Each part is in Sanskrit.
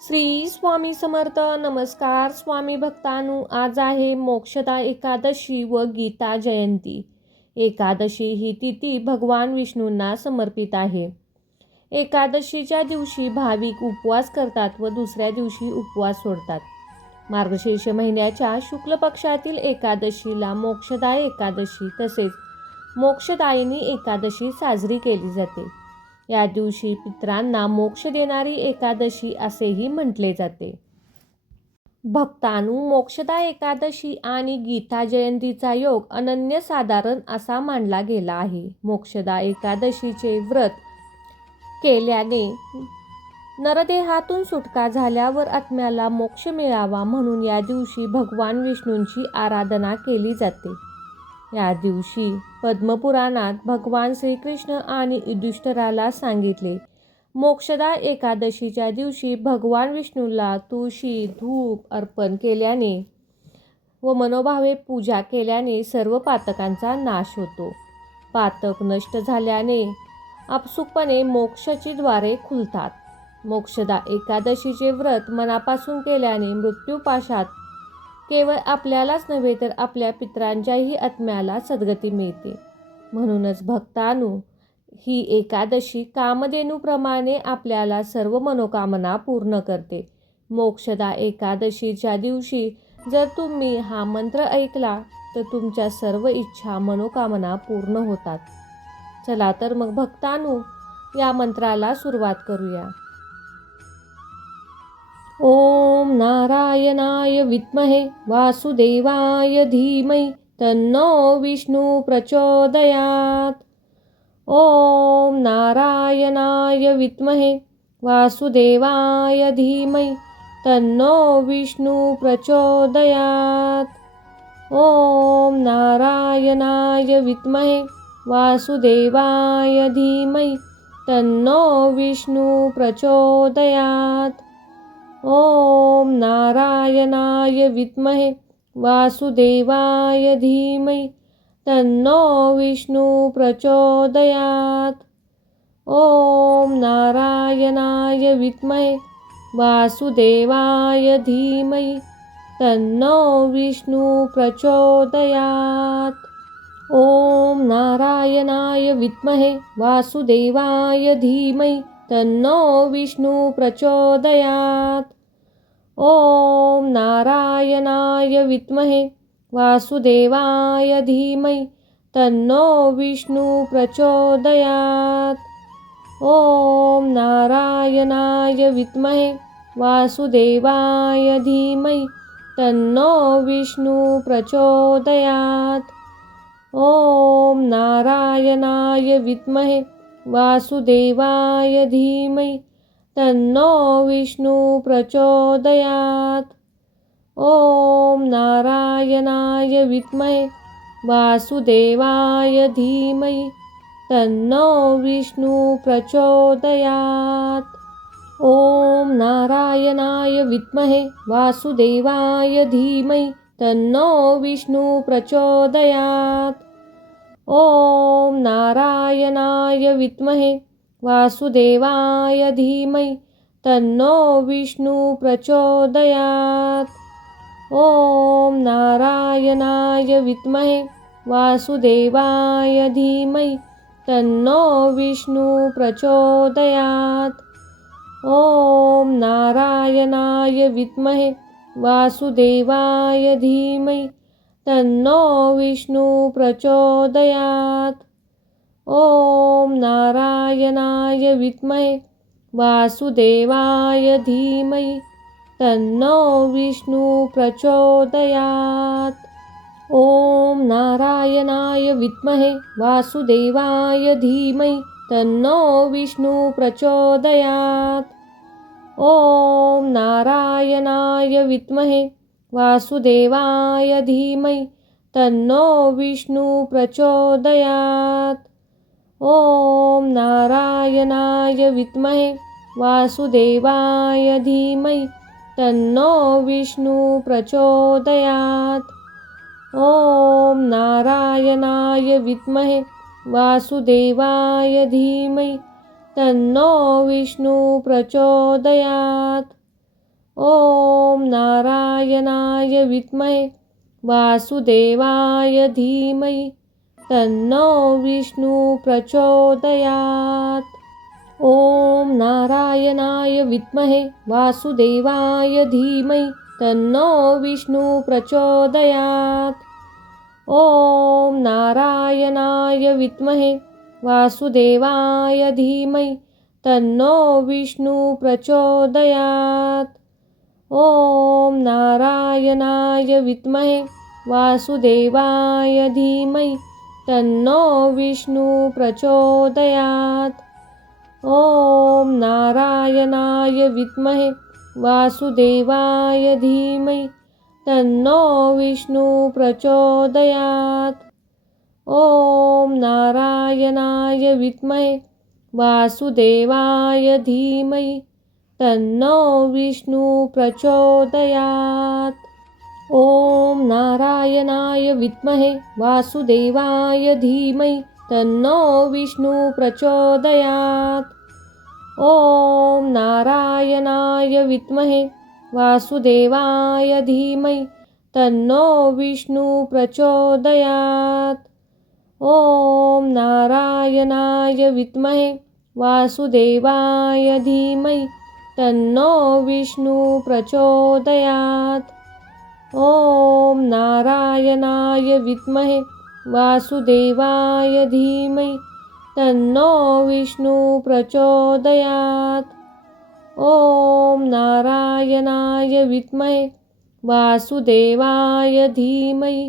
श्री स्वामी समर्थ. नमस्कार स्वामी भक्तांनो. आज आहे मोक्षदा एकादशी व गीता जयंती. एकादशी ही तिथी भगवान विष्णूंना समर्पित आहे. एकादशीच्या दिवशी भाविक उपवास करतात व दुसऱ्या दिवशी उपवास सोडतात. मार्गशीर्ष महिन्याच्या शुक्ल पक्षातील एकादशीला मोक्षदा एकादशी तसेच मोक्षदायिनी एकादशी साजरी केली जाते. या दिवशी पितरांना मोक्ष देणारी एकादशी असेही म्हटले जाते. भक्तांनो, मोक्षदा एकादशी आणि गीता जयंतीचा योग अनन्यसाधारण असा मानला गेला आहे. मोक्षदा एकादशीचे व्रत केल्याने नरदेहातून सुटका झाल्यावर आत्म्याला मोक्ष मिळावा म्हणून या दिवशी भगवान विष्णूंची आराधना केली जाते. या दिवशी पद्मपुराणात भगवान श्रीकृष्ण आणि युधिष्ठिराला सांगितले, मोक्षदा एकादशीच्या दिवशी भगवान विष्णूला तुळशी धूप अर्पण केल्याने व मनोभावे पूजा केल्याने सर्व पातकांचा नाश होतो. पातक नष्ट झाल्याने आपसुकपणे मोक्षाची द्वारे खुलतात. मोक्षदा एकादशीचे व्रत मनापासून केल्याने मृत्यूपाशात केवळ आपल्यालाच नव्हे तर आपल्या पितरांच्याही आत्म्याला सद्गती मिळते. म्हणूनच भक्तांनो, ही एकादशी कामधेनूप्रमाणे आपल्याला सर्व मनोकामना पूर्ण करते. मोक्षदा एकादशीच्या दिवशी जर तुम्ही हा मंत्र ऐकला तर तुमच्या सर्व इच्छा मनोकामना पूर्ण होतात. चला तर मग भक्तांनो, या मंत्राला सुरुवात करूया. ओम नारायणाय विद्महे वासुदेवाय धीमहि तन्नो विष्णु प्रचोदयात्. ओम नारायणाय विद्महे वासुदेवाय धीमहि तन्नो विष्णु प्रचोदयात्. ओम नारायणाय विद्महे वासुदेवाय धीमहि तन्नो विष्णु प्रचोदयात्. ओम नारायणाय विद्महे वासुदेवाय धीमहि तन्नो विष्णु प्रचोदयात्. ओम नारायणाय विद्महे वासुदेवाय धीमहि तन्नो विष्णु प्रचोदयात्. ओम नारायणाय विद्महे वासुदेवाय धीमहि तन्नो विष्णु प्रचोदयात्. ओम नारायणाय विद्महे वासुदेवाय धीमहि तन्नो विष्णु प्रचोदयात्. ओम नारायणाय विद्महे वासुदेवाय धीमहि तन्नो विष्णु प्रचोदयात्. ओम नारायणाय विद्महे वासुदेवाय धीमहि तन्नो विष्णु प्रचोदयात्. ओम नारायणाय विद्महे वासुदेवाय धीमहि तन्नो विष्णु प्रचोदयात्. ओम नारायणाय विद्महे वासुदेवाय धीमहि तन्नो विष्णु प्रचोदयात्. ओम नारायणाय विद्महे वासुदेवाय धीमहि तन्नो विष्णु प्रचोदयात्. ओम नारायणाय विद्महे वासुदेवाय धीमहि तन्नो विष्णु प्रचोदयात्. ओम नारायणाय विद्महे वासुदेवाय धीमहि तन्नो विष्णु प्रचोदयात्. ओम नारायणाय विद्महे वासुदेवाय धीमहि तन्नो विष्णु प्रचोदयात्. ओम नारायणाय विद्महे वासुदेवाय धीमहि तन्नो विष्णु प्रचोदयात्. ओम नारायणाय विद्महे वासुदेवाय धीमहि तन्नो विष्णु प्रचोदयात्. ओम नारायणाय विद्महे वासुदेवाय धीमहि तन्नो विष्णु प्रचोदयात्. ओम नारायणाय विद्महे वासुदेवाय धीमहि तन्नो विष्णु प्रचोदयात्. ॐ नारायणाय विद्महे वासुदेवाय धीमहि तन्नो विष्णु प्रचोदयात्। ॐ नारायणाय विद्महे वासुदेवाय धीमहि तन्नो विष्णु प्रचोदयात्। ॐ नारायणाय विद्महे वासुदेवाय धीमहि तन्नो विष्णु प्रचोदयात्। ॐ नारायणाय विद्महे वासुदेवाय धीमहि तन्नो विष्णु प्रचोदयात्। ॐ नारायणाय विद्महे वासुदेवाय धीमहि तन्नो विष्णु प्रचोदयात्। ॐ नारायणाय विद्महे वासुदेवाय धीमहि तन्नो विष्णु प्रचोदयात्। ॐ नारायणाय विद्महे वासुदेवाय धीमहि तन्नो विष्णु प्रचोदयात्। ॐ नारायणाय विद्महे वासुदेवाय धीमहि तन्नो विष्णु प्रचोदयात्। ॐ नारायणाय विद्महे वासुदेवाय धीमहि तन्नो विष्णु प्रचोदयात्। ॐ नारायणाय विद्महे वासुदेवाय धीमहि तन्नो विष्णु प्रचोदयात्। ॐ नारायणाय विद्महे वासुदेवाय धीमहि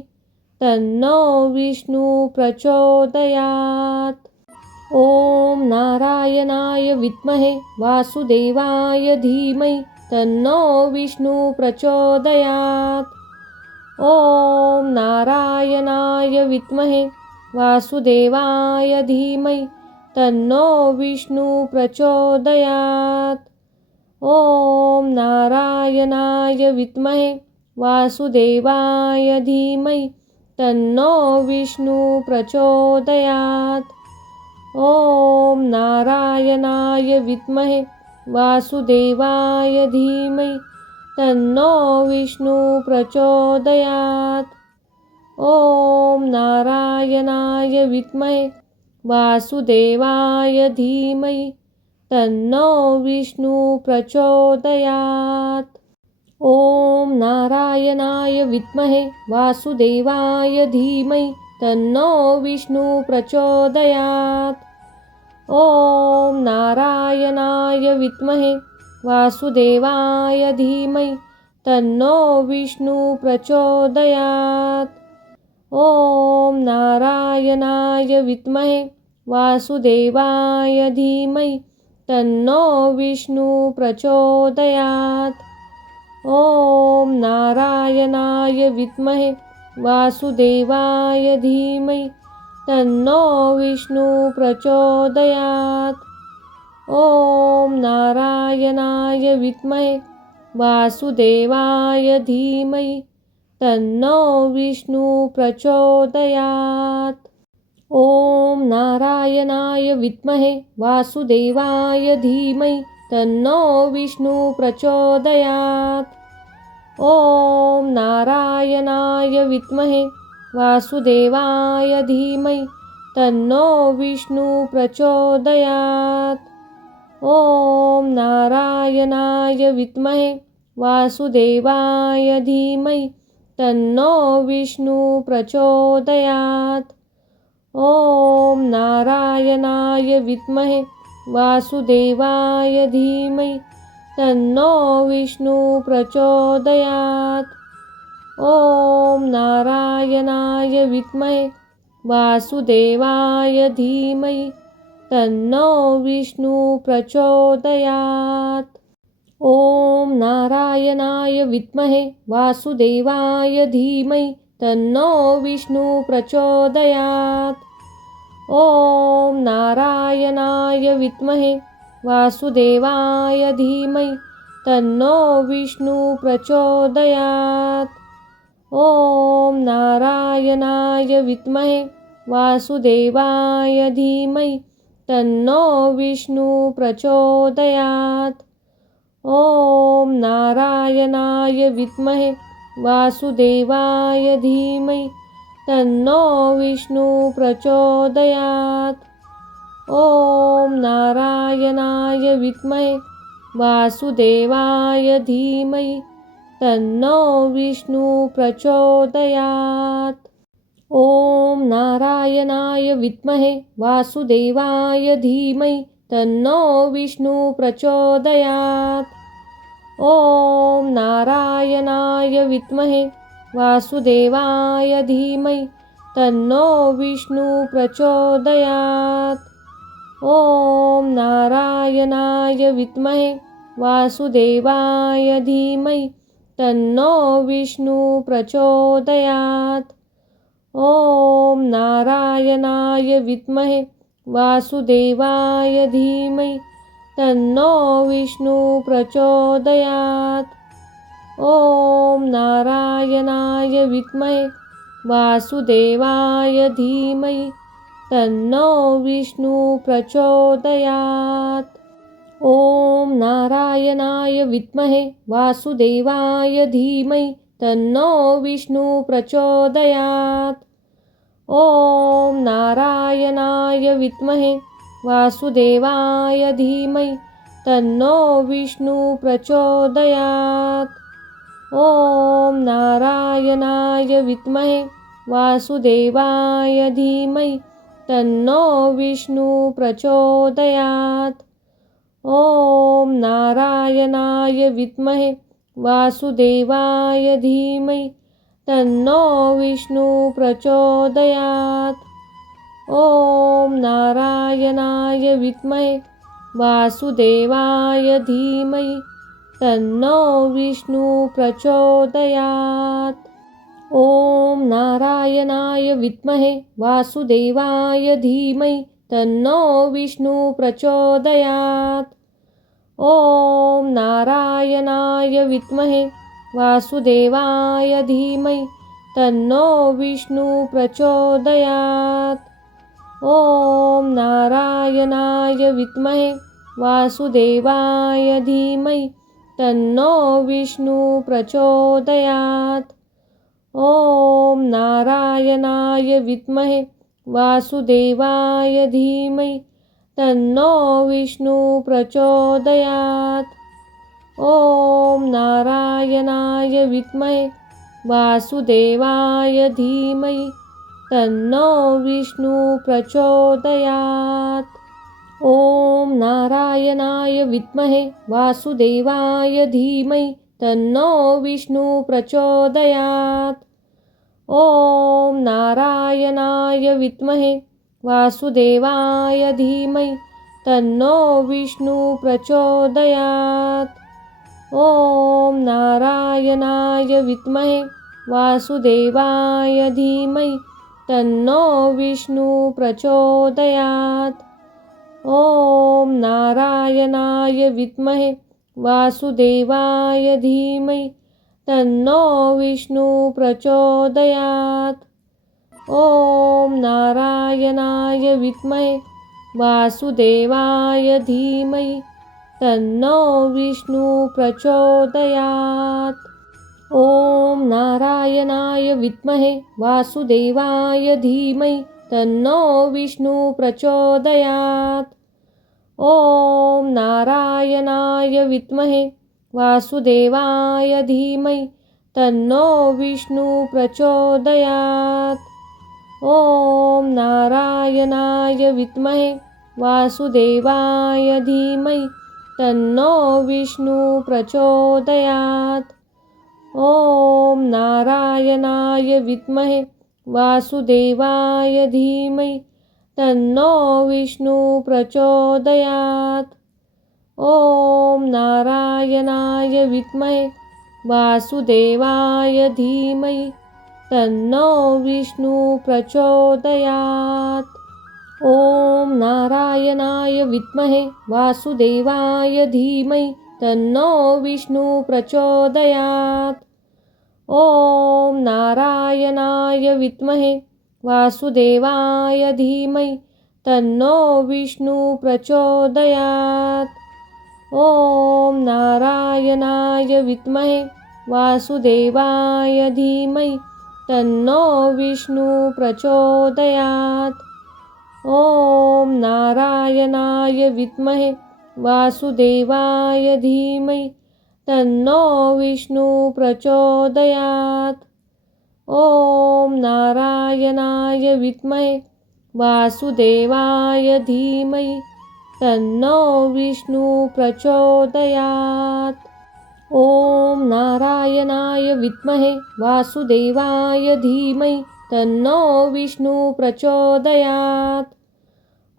तन्नो विष्णु प्रचोदयात्। ॐ नारायणाय विद्महे वासुदेवाय धीमहि तन्नो विष्णु प्रचोदयात्। ॐ नारायणाय विद्महे वासुदेवाय धीमहि तन्नो विष्णु प्रचोदयात्। ॐ नारायणाय विद्महे वासुदेवाय धीमहि तन्नो विष्णु प्रचोदयात्। ॐ नारायणाय विद्महे वासुदेवाय धीमहि तन्नो विष्णु प्रचोदयात्। ॐ नारायणाय विद्महे वासुदेवाय धीमहि तन्नो विष्णु प्रचोदयात्। ॐ नारायणाय विद्महे वासुदेवाय धीमहि तन्नो विष्णु प्रचोदयात्। ॐ नारायणाय विद्महे वासुदेवाय धीमहि तन्नो विष्णु प्रचोदयात्। ॐ नारायणाय विद्महे वासुदेवाय धीमहि तन्नो विष्णु प्रचोदयात्। ॐ नारायणाय विद्महे वासुदेवाय धीमहि तन्नो विष्णु प्रचोदयात्। ॐ नारायणाय विद्महे वासुदेवाय धीमहि तन्नो विष्णु प्रचोदयात्। ॐ नारायणाय विद्महे वासुदेवाय धीमहि तन्नो विष्णु प्रचोदयात्। ॐ नारायणाय विद्महे वासुदेवाय धीमहि तन्नो विष्णु प्रचोदयात्। ॐ नारायणाय विद्महे वासुदेवाय धीमहि तन्नो विष्णु प्रचोदयात्। ॐ नारायणाय विद्महे वासुदेवाय धीमहि तन्नो विष्णु प्रचोदयात्। ॐ नारायणाय विद्महे वासुदेवाय धीमहि तन्नो विष्णु प्रचोदयात्। ॐ नारायणाय विद्महे वासुदेवाय धीमहि तन्नो विष्णु प्रचोदयात्। ॐ नारायणाय विद्महे वासुदेवाय धीमहि तन्नो विष्णु प्रचोदयात्। ॐ नारायणाय विद्महे वासुदेवाय धीमहि तन्नो विष्णु प्रचोदयात्। ॐ नारायणाय नारायणाय विद्महे वासुदेवाय धीमहि तन्नो विष्णु प्रचोदयात्। ॐ नारायणाय विद्महे वासुदेवाय धीमहि तन्नो विष्णु प्रचोदयात्। ॐ नारायणाय विद्महे वासुदेवाय धीमहि तन्नो विष्णु प्रचोदयात्। ॐ नारायणाय विद्महे वासुदेवाय धीमहि तन्नो विष्णु प्रचोदयात्। ॐ नारायणाय विद्महे वासुदेवाय धीमहि तन्नो विष्णु प्रचोदयात्। ॐ नारायणाय विद्महे वासुदेवाय धीमहि तन्नो विष्णु प्रचोदयात्। ॐ नारायणाय विद्महे वासुदेवाय धीमहि तन्नो विष्णु प्रचोदयात्। ॐ नारायणाय विद्महे वासुदेवाय धीमहि तन्नो विष्णु प्रचोदयात्। ॐ नारायणाय विद्महे वासुदेवाय धीमहि तन्नो विष्णु प्रचोदयात्। ॐ नारायणाय विद्महे वासुदेवाय धीमहि तन्नो विष्णु प्रचोदयात्। ॐ नारायणाय विद्महे वासुदेवाय धीमहि तन्नो विष्णु प्रचोदयात्। ॐ नारायणाय विद्महे वासुदेवाय धीमहि तन्नो विष्णु प्रचोदयात्। ॐ नारायणाय विद्महे वासुदेवाय धीमहि तन्नो विष्णु प्रचोदयात्। ॐ नारायणाय विद्महे वासुदेवाय धीमहि तन्नो विष्णु प्रचोदयात्। ॐ नारायणाय विद्महे वासुदेवाय धीमहि तन्नो विष्णु प्रचोदयात्। ॐ नारायणाय विद्महे वासुदेवाय धीमहि तन्नो विष्णु प्रचोदयात्। ॐ नारायणाय विद्महे वासुदेवाय धीमहि तन्नो विष्णु प्रचोदयात्। ॐ नारायणाय विद्महे वासुदेवाय धीमहि तन्नो विष्णु प्रचोदयात्। ॐ नारायणाय विद्महे वासुदेवाय धीमहि तन्नो विष्णु प्रचोदयात्। ॐ नारायणाय विद्महे वासुदेवाय धीमहि तन्नो विष्णु प्रचोदयात्। ॐ नारायणाय विद्महे वासुदेवाय धीमहि तन्नो विष्णु प्रचोदयात्। ॐ नारायणाय विद्महे वासुदेवाय धीमहि तन्नो विष्णु प्रचोदयात्। ॐ नारायणाय विद्महे वासुदेवाय धीमहि तन्नो विष्णु प्रचोदयात्। ॐ नारायणाय विद्महे वासुदेवाय धीमहि तन्नो विष्णु प्रचोदयात्। ॐ नारायणाय विद्महे वासुदेवाय धीमहि तन्नो विष्णु प्रचोदयात्। ॐ नारायणाय विद्महे वासुदेवाय धीमहि तन्नो विष्णु प्रचोदयात्। ॐ नारायणाय विद्महे वासुदेवाय धीमहि तन्नो विष्णु प्रचोदयात्। ॐ नारायणाय विद्महे वासुदेवाय धीमहि तन्नो विष्णु प्रचोदयात्। ॐ नारायणाय विद्महे वासुदेवाय धीमहि तन्नो विष्णु प्रचोदयात्। ॐ नारायणाय विद्महे वासुदेवाय धीमहि तन्नो विष्णु प्रचोदयात्। ॐ नारायणाय विद्महे वासुदेवाय धीमहि तन्नो विष्णु प्रचोदयात्। ॐ नारायणाय विद्महे वासुदेवाय धीमहि तन्नो विष्णु प्रचोदयात्। ॐ नारायणाय विद्महे वासुदेवाय धीमहि तन्नो विष्णु प्रचोदयात्।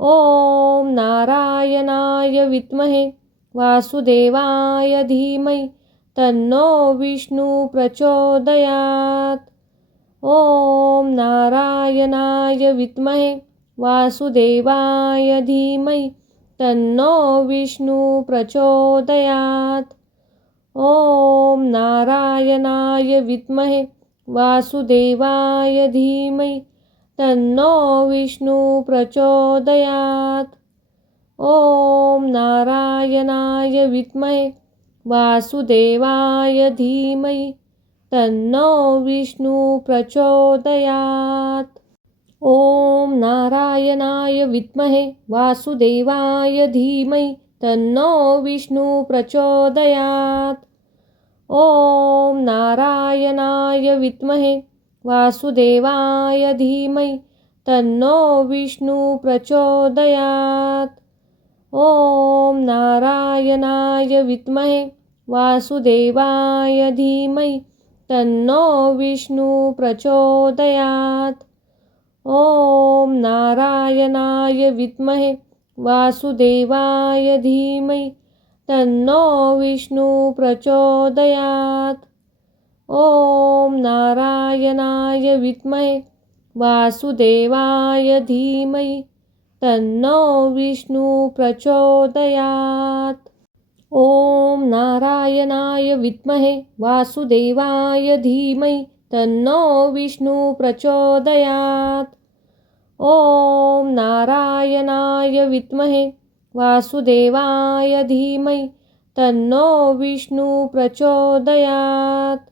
ॐ नारायणाय विद्महे वासुदेवाय धीमहि तन्नो विष्णु प्रचोदयात्। ॐ नारायणाय विद्महे वासुदेवाय धीमहि तन्नो विष्णु प्रचोदयात्। ॐ नारायणाय विद्महे वासुदेवाय धीमहि तन्नो विष्णु प्रचोदयात्। ॐ नारायणाय विद्महे वासुदेवाय धीमहि तन्नो विष्णु प्रचोदयात्। ॐ नारायणाय विद्महे वासुदेवाय धीमहि तन्नो विष्णु प्रचोदयात्। ॐ नारायणाय विद्महे वासुदेवाय धीमहि तन्नो विष्णु प्रचोदयात्। ॐ नारायणाय विद्महे वासुदेवाय धीमहि तन्नो विष्णु प्रचोदयात्। ॐ नारायणाय विद्महे वासुदेवाय धीमहि तन्नो विष्णु प्रचोदयात्। ॐ नारायणाय विद्महे वासुदेवाय धीमहि तन्नो विष्णु प्रचोदयात्। ॐ नारायणाय विद्महे वासुदेवाय धीमहि तन्नो विष्णु प्रचोदयात्। ॐ नारायणाय विद्महे वासुदेवाय धीमहि तन्नो विष्णु प्रचोदयात्।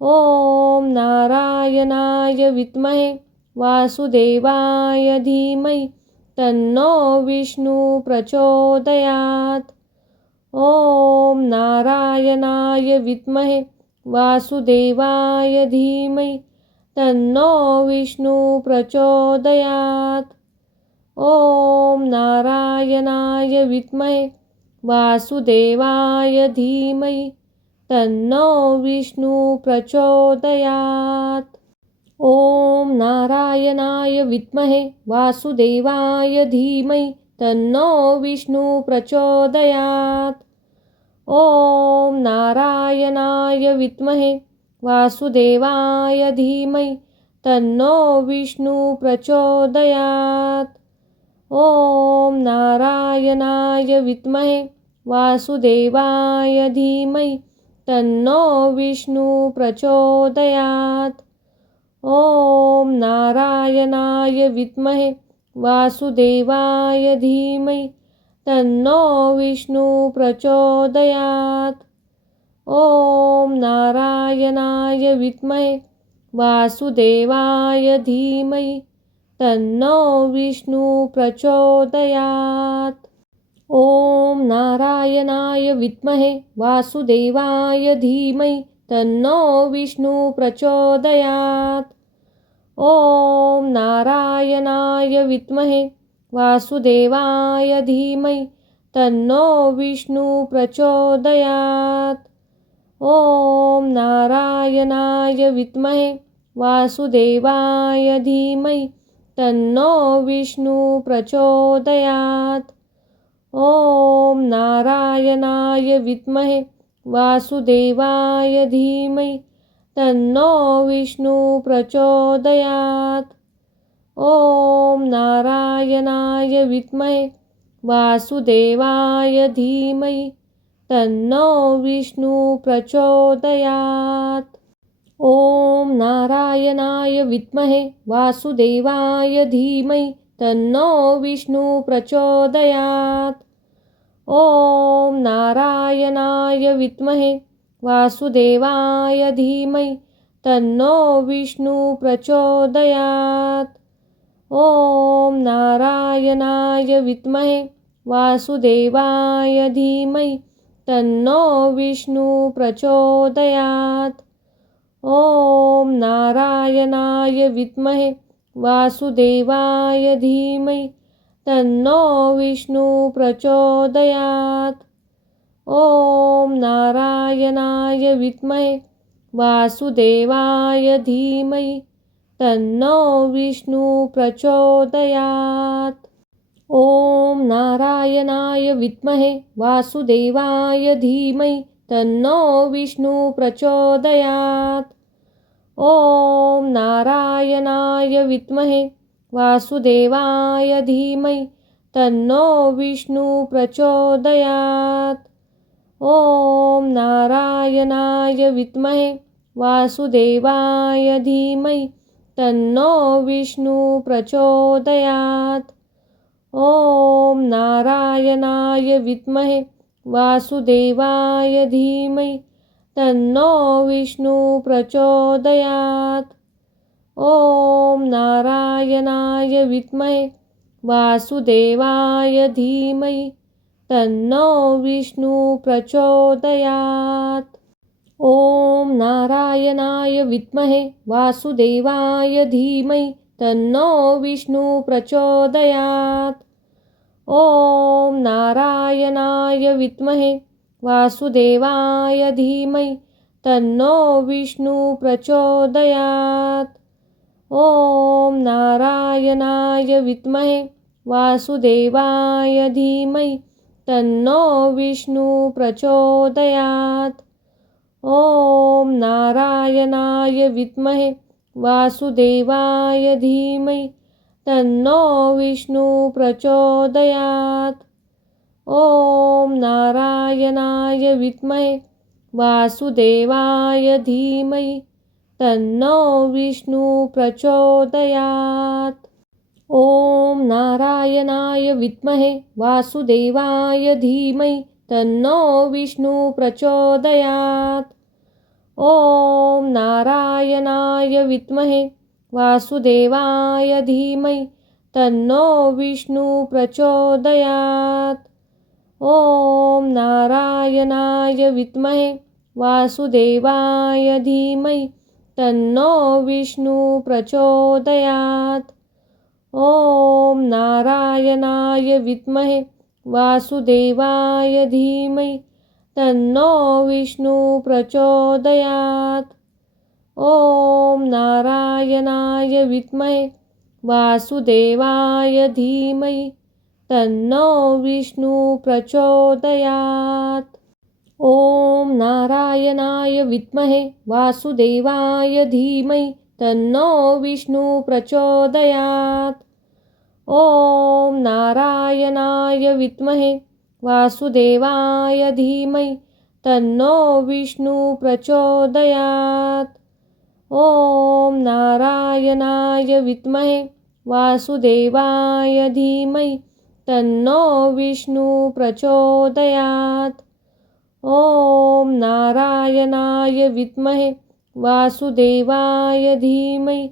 ॐ नारायणाय विद्महे वासुदेवाय धीमहि तन्नो विष्णु प्रचोदयात्। ॐ नारायणाय विद्महे वासुदेवाय धीमहि तन्नो विष्णु प्रचोदयात्। ॐ नारायणाय विद्महे वासुदेवाय धीमहि तन्नो विष्णु प्रचोदयात्। ॐ नारायणाय विद्महे वासुदेवाय धीमहि तन्नो विष्णु प्रचोदयात्। ॐ नारायणाय विद्महे वासुदेवाय धीमहि तन्नो विष्णु प्रचोदयात्। ॐ नारायणाय विद्महे वासुदेवाय धीमहि तन्नो विष्णु प्रचोदयात्। ॐ नारायणाय विद्महे वासुदेवाय धीमहि तन्नो विष्णु प्रचोदयात्। ॐ नारायणाय विद्महे वासुदेवाय धीमहि तन्नो विष्णु प्रचोदयात्। ॐ नारायणाय विद्महे वासुदेवाय धीमहि तन्नो विष्णु प्रचोदयात्। ॐ नारायणाय विद्महे वासुदेवाय धीमहि तन्नो विष्णु प्रचोदयात्। ॐ नारायणाय विद्महे वासुदेवाय धीमहि तन्नो विष्णु प्रचोदयात्। ॐ नारायणाय विद्महे वासुदेवाय धीमहि तन्नो विष्णु प्रचोदयात्। ॐ नारायणाय विद्महे वासुदेवाय धीमहि तन्नो विष्णु प्रचोदयात्। ॐ नारायणाय विद्महे वासुदेवाय धीमहि तन्नो विष्णु प्रचोदयात्। ॐ नारायणाय विद्महे वासुदेवाय धीमहि तन्नो विष्णु प्रचोदयात्। ॐ नारायणाय विद्महे वासुदेवाय धीमहि तन्नो विष्णु प्रचोदयात्। ॐ नारायणाय विद्महे वासुदेवाय धीमहि तन्नो विष्णु प्रचोदयात्। ॐ नारायणाय विद्महे वासुदेवाय धीमहि तन्नो विष्णु प्रचोदयात्। ॐ नारायणाय विद्महे वासुदेवाय धीमहि तन्नो विष्णु प्रचोदयात्। ॐ नारायणाय विद्महे वासुदेवाय धीमहि तन्नो विष्णु प्रचोदयात्। ॐ नारायणाय विद्महे वासुदेवाय धीमहि तन्नो विष्णु प्रचोदयात्। ॐ नारायणाय विद्महे वासुदेवाय धीमहि तन्नो विष्णु प्रचोदयात्। ॐ नारायणाय विद्महे वासुदेवाय धीमहि तन्नो विष्णु प्रचोदयात्। ॐ नारायणाय विद्महे वासुदेवाय धीमहि तन्नो विष्णु प्रचोदयात्। ॐ नारायणाय विद्महे वासुदेवाय धीमहि तन्नो विष्णु प्रचोदयात्। ॐ नारायणाय विद्महे वासुदेवाय धीमहि तन्नो विष्णु प्रचोदयात्। ॐ नारायणाय विद्महे वासुदेवाय धीमहि तन्नो विष्णु प्रचोदयात्। ॐ नारायणाय विद्महे वासुदेवाय धीमहि तन्नो विष्णु प्रचोदयात्। ॐ नारायणाय विद्महे वासुदेवाय धीमहि तन्नो विष्णु प्रचोदयात्। ॐ नारायणाय विद्महे वासुदेवाय धीमहि तन्नो विष्णु प्रचोदयात्। ॐ नारायणाय विद्महे वासुदेवाय धीमहि तन्नो विष्णु प्रचोदयात्। ॐ नारायणाय विद्महे वासुदेवाय धीमहि तन्नो विष्णु प्रचोदयात्। ॐ नारायणाय विद्महे वासुदेवाय धीमहि तन्नो विष्णु प्रचोदयात्। ॐ नारायणाय विद्महे वासुदेवाय धीमहि तन्नो विष्णु प्रचोदयात्। ॐ नारायणाय विद्महे वासुदेवाय धीमहि तन्नो विष्णु प्रचोदयात्। ॐ नारायणाय विद्महे वासुदेवाय धीमहि तन्नो विष्णु प्रचोदयात्। ॐ नारायणाय विद्महे वासुदेवाय धीमहि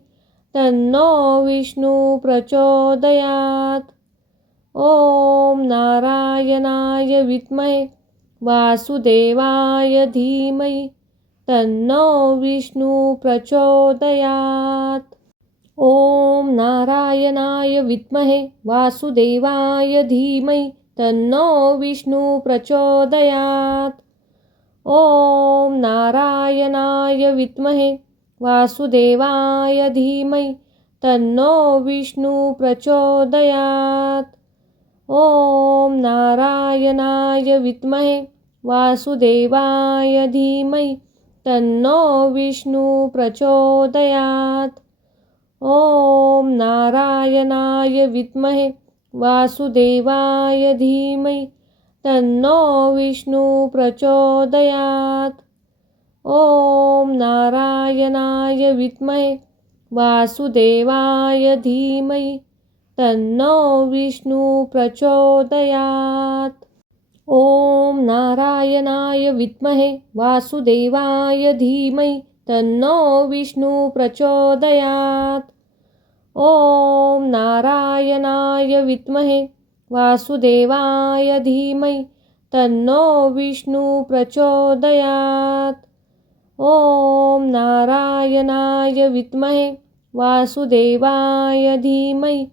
तन्नो विष्णु प्रचोदयात्। ॐ नारायणाय विद्महे वासुदेवाय धीमहि तन्नो विष्णु प्रचोदयात्। ॐ नारायणाय विद्महे वासुदेवाय धीमहि तन्नो विष्णु प्रचोदयात्। ॐ नारायणाय विद्महे वासुदेवाय धीमहि तन्नो विष्णु प्रचोदयात्। ॐ नारायणाय विद्महे वासुदेवाय धीमहि तन्नो विष्णु प्रचोदयात्। ॐ नारायणाय विद्महे वासुदेवाय धीमहि तन्नो विष्णु प्रचोदयात्। ॐ नारायणाय विद्महे वासुदेवाय धीमहि तन्नो विष्णु प्रचोदयात्। ॐ नारायणाय विद्महे वासुदेवाय धीमहि तन्नो विष्णु प्रचोदयात्। ॐ नारायणाय विद्महे वासुदेवाय धीमहि तन्नो विष्णु प्रचोदयात्। ॐ नारायणाय विद्महे वासुदेवाय धीमहि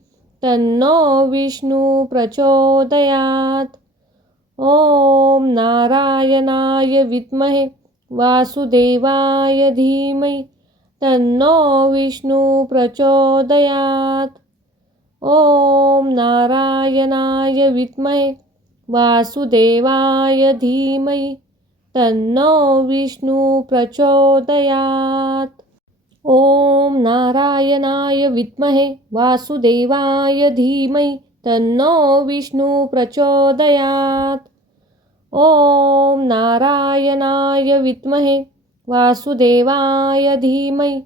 तन्नो विष्णु प्रचोदयात्। ॐ नारायणाय विद्महे वासुदेवाय धीमहि तन्नो विष्णु प्रचोदयात्। ॐ नारायणाय विद्महे वासुदेवाय धीमहि तन्नो विष्णु प्रचोदयात्। ॐ नारायणाय विद्महे वासुदेवाय धीमहि तन्नो विष्णु प्रचोदयात्। ॐ नारायणाय विद्महे वासुदेवाय धीमहि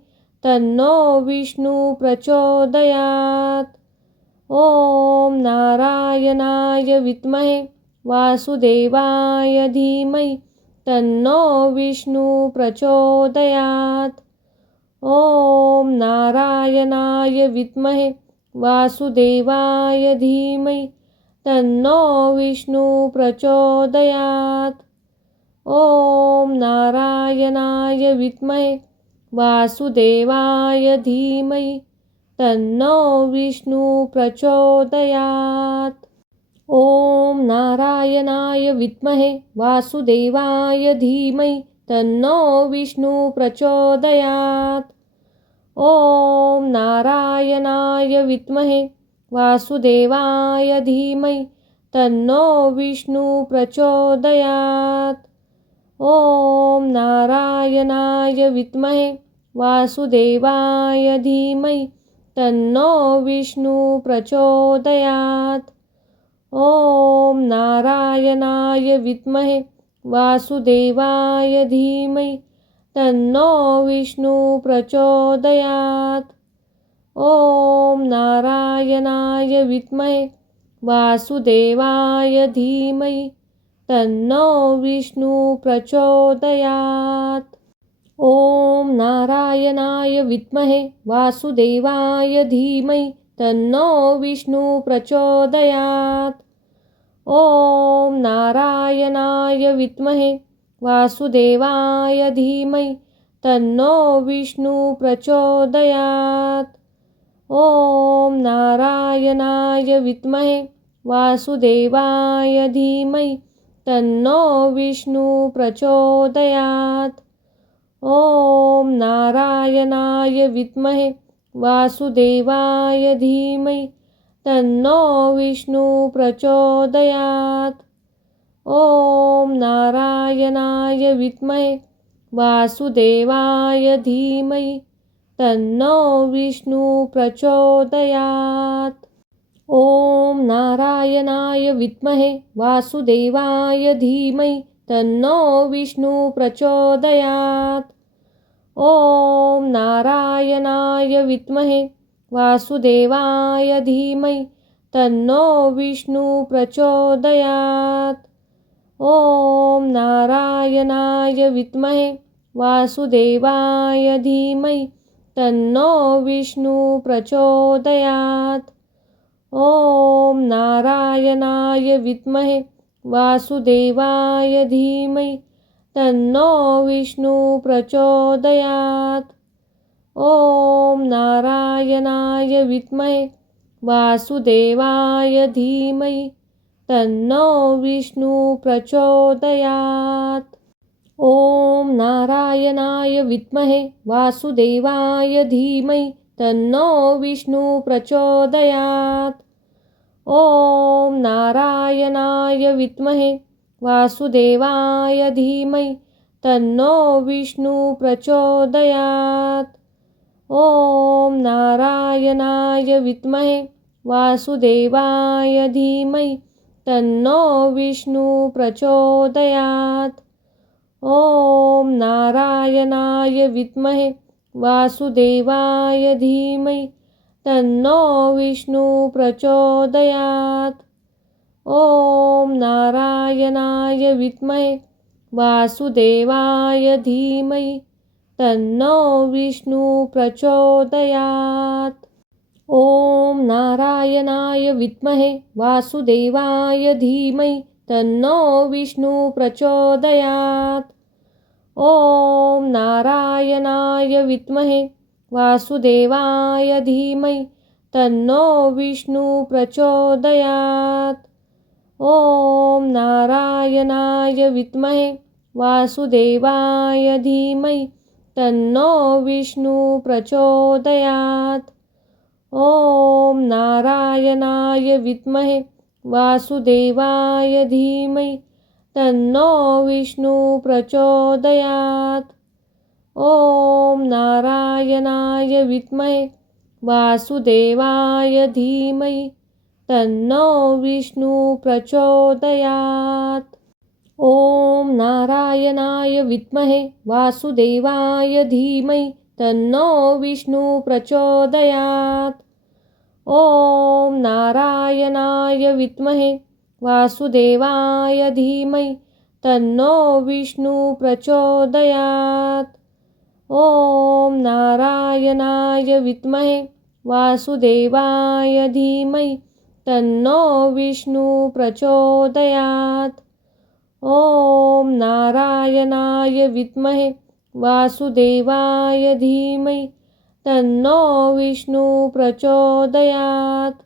तन्नो विष्णु प्रचोदयात्। ॐ नारायणाय विद्महे वासुदेवाय धीमहि तन्नो विष्णु प्रचोदयात्। ॐ नारायणाय विद्महे वासुदेवाय धीमहि तन्नो विष्णु प्रचोदयात्। ॐ नारायणाय विद्महे वासुदेवाय धीमहि तन्नो विष्णु प्रचोदयात्। ॐ नारायणाय विद्महे वासुदेवाय धीमहि तन्नो विष्णु प्रचोदयात्। ॐ नारायणाय विद्महे वासुदेवाय धीमहि तन्नो विष्णु प्रचोदयात्। ॐ नारायणाय विद्महे वासुदेवाय धीमहि तन्नो विष्णु प्रचोदयात्। ॐ नारायणाय विद्महे वासुदेवाय धीमहि तन्नो विष्णु प्रचोदयात्। ॐ नारायणाय विद्महे वासुदेवाय धीमहि तन्नो विष्णु प्रचोदयात्। ॐ नारायणाय विद्महे वासुदेवाय धीमहि तन्नो विष्णु प्रचोदयात्। ॐ नारायणाय विद्महे वासुदेवाय धीमहि तन्नो विष्णु प्रचोदयात्। ॐ नारायणाय विद्महे वासुदेवाय धीमहि तन्नो विष्णु प्रचोदयात्। ॐ नारायणाय विद्महे वासुदेवाय धीमहि तन्नो विष्णु प्रचोदयात्। ॐ नारायणाय विद्महे वासुदेवाय धीमहि तन्नो विष्णु प्रचोदयात्। ॐ नारायणाय विद्महे वासुदेवाय धीमहि तन्नो विष्णु प्रचोदयात्। ॐ नारायणाय विद्महे वासुदेवाय धीमहि तन्नो विष्णु प्रचोदयात्। ॐ नारायणाय विद्महे वासुदेवाय धीमहि तन्नो विष्णु प्रचोदयात्। ॐ नारायणाय विद्महे वासुदेवाय धीमहि तन्नो विष्णु प्रचोदयात्। ॐ नारायणाय विद्महे वासुदेवाय धीमहि तन्नो विष्णु प्रचोदयात्। ॐ नारायणाय विद्महे वासुदेवाय धीमहि तन्नो विष्णु प्रचोदयात्। ॐ नारायणाय विद्महे वासुदेवाय धीमहि तन्नो विष्णु प्रचोदयात्। ॐ नारायणाय विद्महे वासुदेवाय धीमहि तन्नो विष्णु प्रचोदयात्। ॐ नारायणाय विद्महे वासुदेवाय धीमहि तन्नो विष्णु प्रचोदयात्। ॐ नारायणाय विद्महे वासुदेवाय धीमहि तन्नो विष्णु प्रचोदयात्। ॐ नारायणाय विद्महे वासुदेवाय धीमहि तन्नो विष्णु प्रचोदयात्। ॐ नारायणाय विद्महे वासुदेवाय धीमहि तन्नो विष्णु प्रचोदयात्। ॐ नारायणाय विद्महे वासुदेवाय धीमहि तन्नो विष्णु प्रचोदयात्। ॐ नारायणाय विद्महे वासुदेवाय धीमहि तन्नो विष्णु प्रचोदयात्। ॐ नारायणाय विद्महे वासुदेवाय धीमहि तन्नो विष्णु प्रचोदयात्। ॐ नारायणाय विद्महे वासुदेवाय धीमहि तन्नो विष्णु प्रचोदयात्। ॐ नारायणाय विद्महे वासुदेवाय धीमहि तन्नो विष्णु प्रचोदयात्। ॐ नारायणाय विद्महे वासुदेवाय धीमहि तन्नो विष्णु प्रचोदयात्। ॐ नारायणाय विद्महे वासुदेवाय धीमहि तन्नो विष्णु प्रचोदयात्।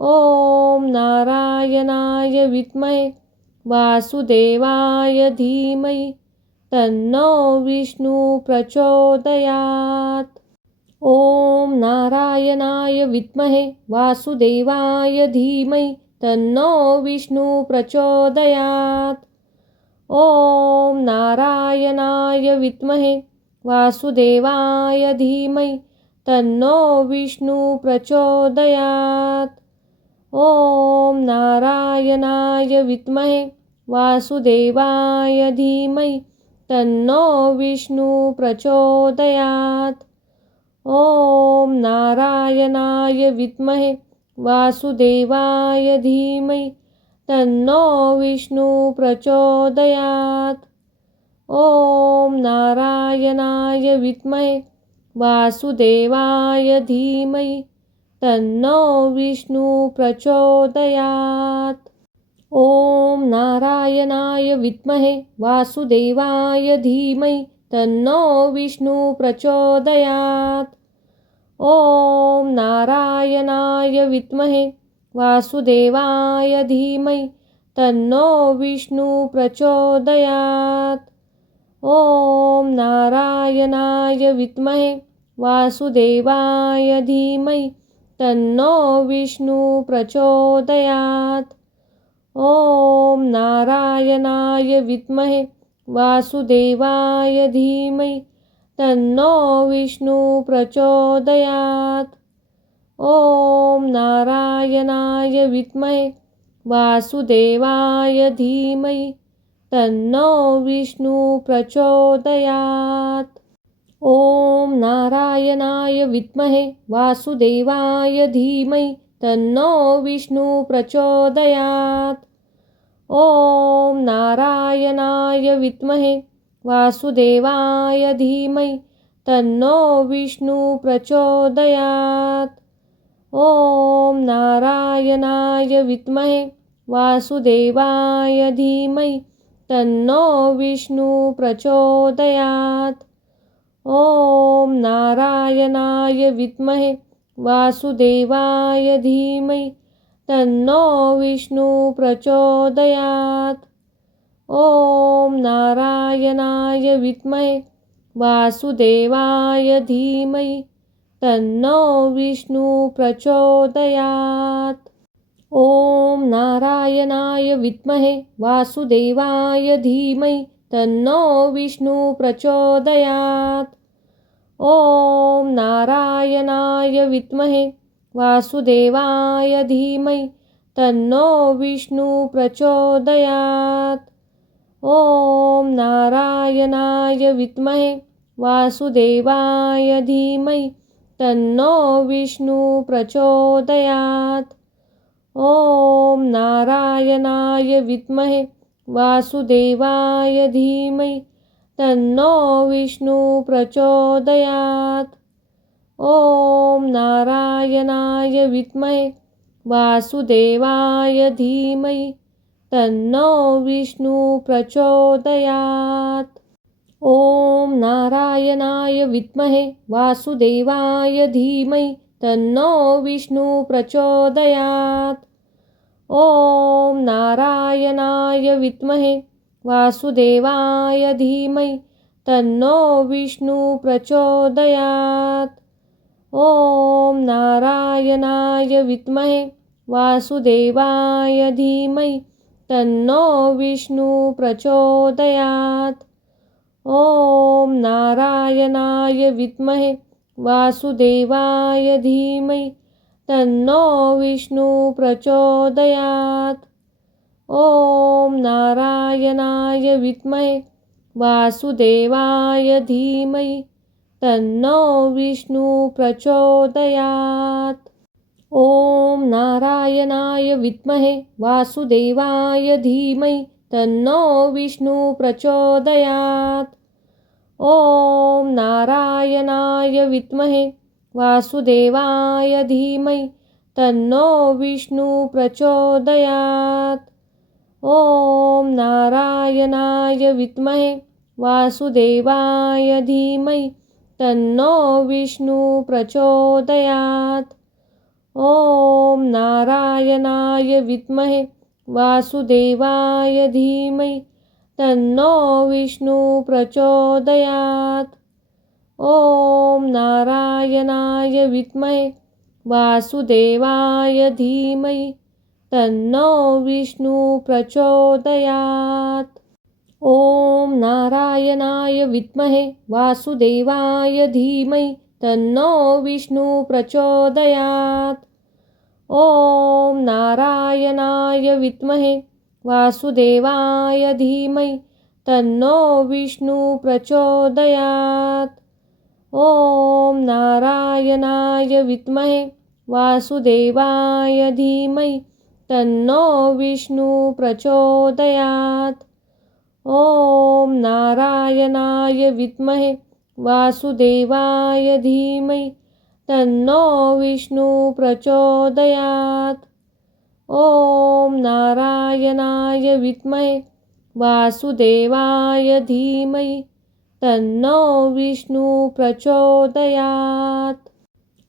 ॐ नारायणाय विद्महे वासुदेवाय धीमहि तन्नो विष्णु प्रचोदयात्। ॐ नारायणाय विद्महे वासुदेवाय धीमहि तन्नो विष्णु प्रचोदयात्। ॐ नारायणाय विद्महे वासुदेवाय धीमहि तन्नो विष्णु प्रचोदयात्। ॐ नारायणाय विद्महे वासुदेवाय धीमहि तन्नो विष्णु प्रचोदयात्। ॐ नारायणाय विद्महे वासुदेवाय धीमहि तन्नो विष्णु प्रचोदयात्। ॐ नारायणाय विद्महे वासुदेवाय धीमहि तन्नो विष्णु प्रचोदयात्। ॐ नारायणाय विद्महे वासुदेवाय धीमहि तन्नो विष्णु प्रचोदयात्। ॐ नारायणाय विद्महे वासुदेवाय धीमहि तन्नो विष्णु प्रचोदयात्। ॐ नारायणाय विद्महे वासुदेवाय धीमहि तन्नो विष्णु प्रचोदयात्। ॐ नारायणाय विद्महे वासुदेवाय धीमहि तन्नो विष्णु प्रचोदयात्। ॐ नारायणाय विद्महे वासुदेवाय धीमहि तन्नो विष्णु प्रचोदयात्। ॐ नारायणाय विद्महे वासुदेवाय धीमहि तन्नो विष्णु प्रचोदयात्। ॐ नारायणाय विद्महे वासुदेवाय धीमहि तन्नो विष्णु प्रचोदयात्। ॐ नारायणाय विद्महे वासुदेवाय धीमहि तन्नो विष्णु प्रचोदयात्। ॐ नारायणाय विद्महे वासुदेवाय धीमहि तन्नो विष्णु प्रचोदयात्। ॐ नारायणाय विद्महे वासुदेवाय धीमहि तन्नो विष्णु प्रचोदयात्। ॐ नारायणाय विद्महे वासुदेवाय धीमहि तन्नो विष्णु प्रचोदयात्। ॐ नारायणाय विद्महे वासुदेवाय धीमहि तन्नो विष्णु प्रचोदयात्। ॐ नारायणाय विद्महे वासुदेवाय धीमहि तन्नो विष्णु प्रचोदयात्। ॐ नारायणाय विद्महे वासुदेवाय धीमहि तन्नो विष्णु प्रचोदयात्। ॐ नारायणाय विद्महे वासुदेवाय धीमहि तन्नो विष्णु प्रचोदयात्। ॐ नारायणाय विद्महे वासुदेवाय धीमहि तन्नो विष्णु प्रचोदयात्। ॐ नारायणाय विद्महे वासुदेवाय धीमहि तन्नो विष्णु प्रचोदयात्। ॐ नारायणाय विद्महे वासुदेवाय धीमहि तन्नो विष्णु प्रचोदयात्। ॐ नारायणाय विद्महे वासुदेवाय धीमहि तन्नो विष्णु प्रचोदयात्। ॐ नारायणाय विद्महे वासुदेवाय धीमहि तन्नो विष्णु प्रचोदयात्। ॐ नारायणाय विद्महे वासुदेवाय धीमहि तन्नो विष्णु प्रचोदयात्। ॐ नारायणाय विद्महे वासुदेवाय धीमहि तन्नो विष्णु प्रचोदयात्। ॐ नारायणाय विद्महे वासुदेवाय धीमहि तन्नो विष्णु प्रचोदयात्। ॐ नारायणाय विद्महे वासुदेवाय धीमहि तन्नो विष्णु प्रचोदयात्। ॐ नारायणाय विद्महे वासुदेवाय धीमहि तन्नो विष्णु प्रचोदयात्। ॐ नारायणाय विद्महे वासुदेवाय धीमहि तन्नो विष्णु प्रचोदयात्। ॐ नारायणाय विद्महे वासुदेवाय धीमहि तन्नो विष्णु प्रचोदयात्। ॐ नारायणाय विद्महे वासुदेवाय धीमहि तन्नो विष्णु प्रचोदयात्। ॐ नारायणाय विद्महे वासुदेवाय धीमहि तन्नो विष्णु प्रचोदयात्। ॐ नारायणाय विद्महे वासुदेवाय धीमहि तन्नो विष्णु प्रचोदयात्।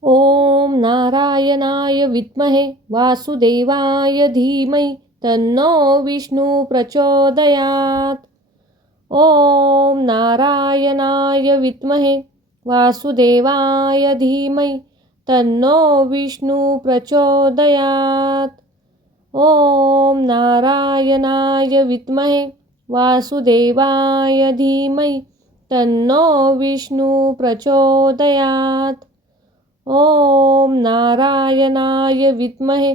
ॐ नारायणाय विद्महे वासुदेवाय धीमहि तन्नो विष्णु प्रचोदयात्। ॐ नारायणाय विद्महे वासुदेवाय धीमहि तन्नो विष्णु प्रचोदयात्। ॐ नारायणाय विद्महे वासुदेवाय धीमहि तन्नो विष्णु प्रचोदयात्। ॐ नारायणाय विद्महे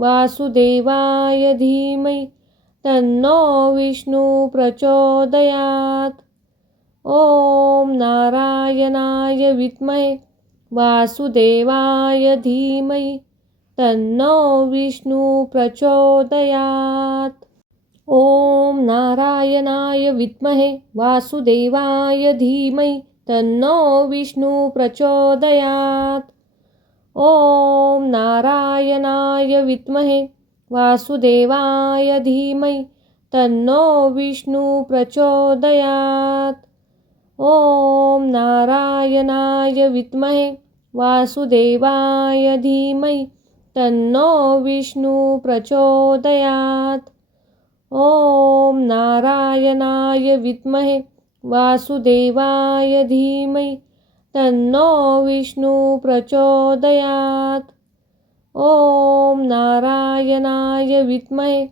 वासुदेवाय धीमहि तन्नो विष्णु प्रचोदयात्। ॐ नारायणाय विद्महे वासुदेवाय धीमहि तन्नो विष्णु प्रचोदयात्। ॐ नारायणाय विद्महे वासुदेवाय धीमहि तन्नो विष्णु प्रचोदयात्। ॐ नारायणाय विद्महे वासुदेवाय धीमहि तन्नो विष्णु प्रचोदयात्। ॐ नारायणाय विद्महे वासुदेवाय धीमहि तन्नो विष्णु प्रचोदयात्। ॐ नारायणाय विद्महे वासुदेवाय धीमहि तन्नो विष्णु प्रचोदयात्। ॐ नारायणाय विद्महे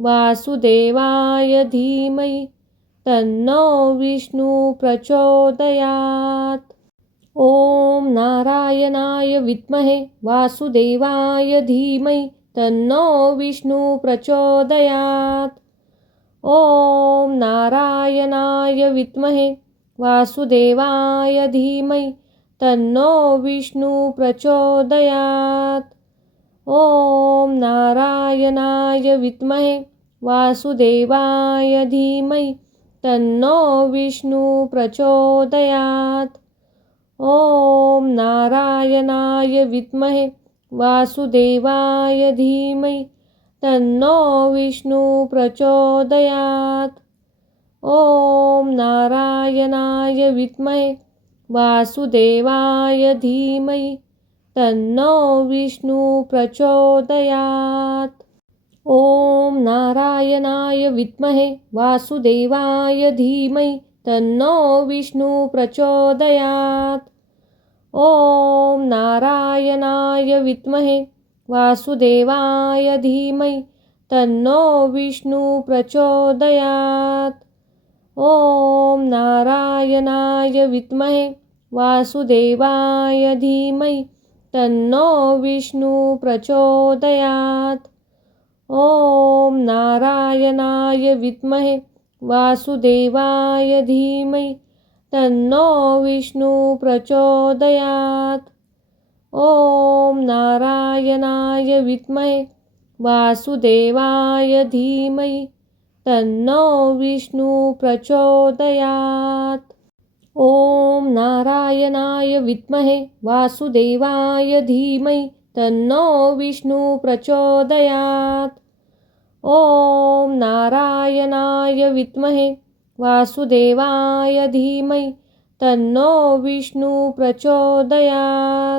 वासुदेवाय धीमहि तन्नो विष्णु प्रचोदयात्। ॐ नारायणाय विद्महे वासुदेवाय धीमहि तन्नो विष्णु प्रचोदयात्। ॐ नारायणाय विद्महे वासुदेवाय धीमहि तन्नो विष्णु प्रचोदयात्। ॐ नारायणाय विद्महे वासुदेवाय धीमहि तन्नो विष्णु प्रचोदयात्। ॐ नारायणाय विद्महे वासुदेवाय धीमहि तन्नो विष्णु प्रचोदयात्। ॐ नारायणाय विद्महे वासुदेवाय धीमहि तन्नो विष्णु प्रचोदयात्। ॐ नारायणाय विद्महे वासुदेवाय धीमहि तन्नो विष्णु प्रचोदयात्। ॐ नारायणाय विद्महे वासुदेवाय धीमहि तन्नो विष्णु प्रचोदयात्। ॐ नारायणाय विद्महे वासुदेवाय धीमहि तन्नो विष्णु प्रचोदयात्। ॐ नारायणाय विद्महे वासुदेवाय धीमहि तन्नो विष्णु प्रचोदयात्। ॐ नारायणाय विद्महे वासुदेवाय धीमहि तन्नो विष्णु प्रचोदयात्। ॐ नारायणाय विद्महे वासुदेवाय धीमहि तन्नो विष्णु प्रचोदयात्। ॐ नारायणाय विद्महे वासुदेवाय धीमहि तन्नो विष्णु प्रचोदयात्।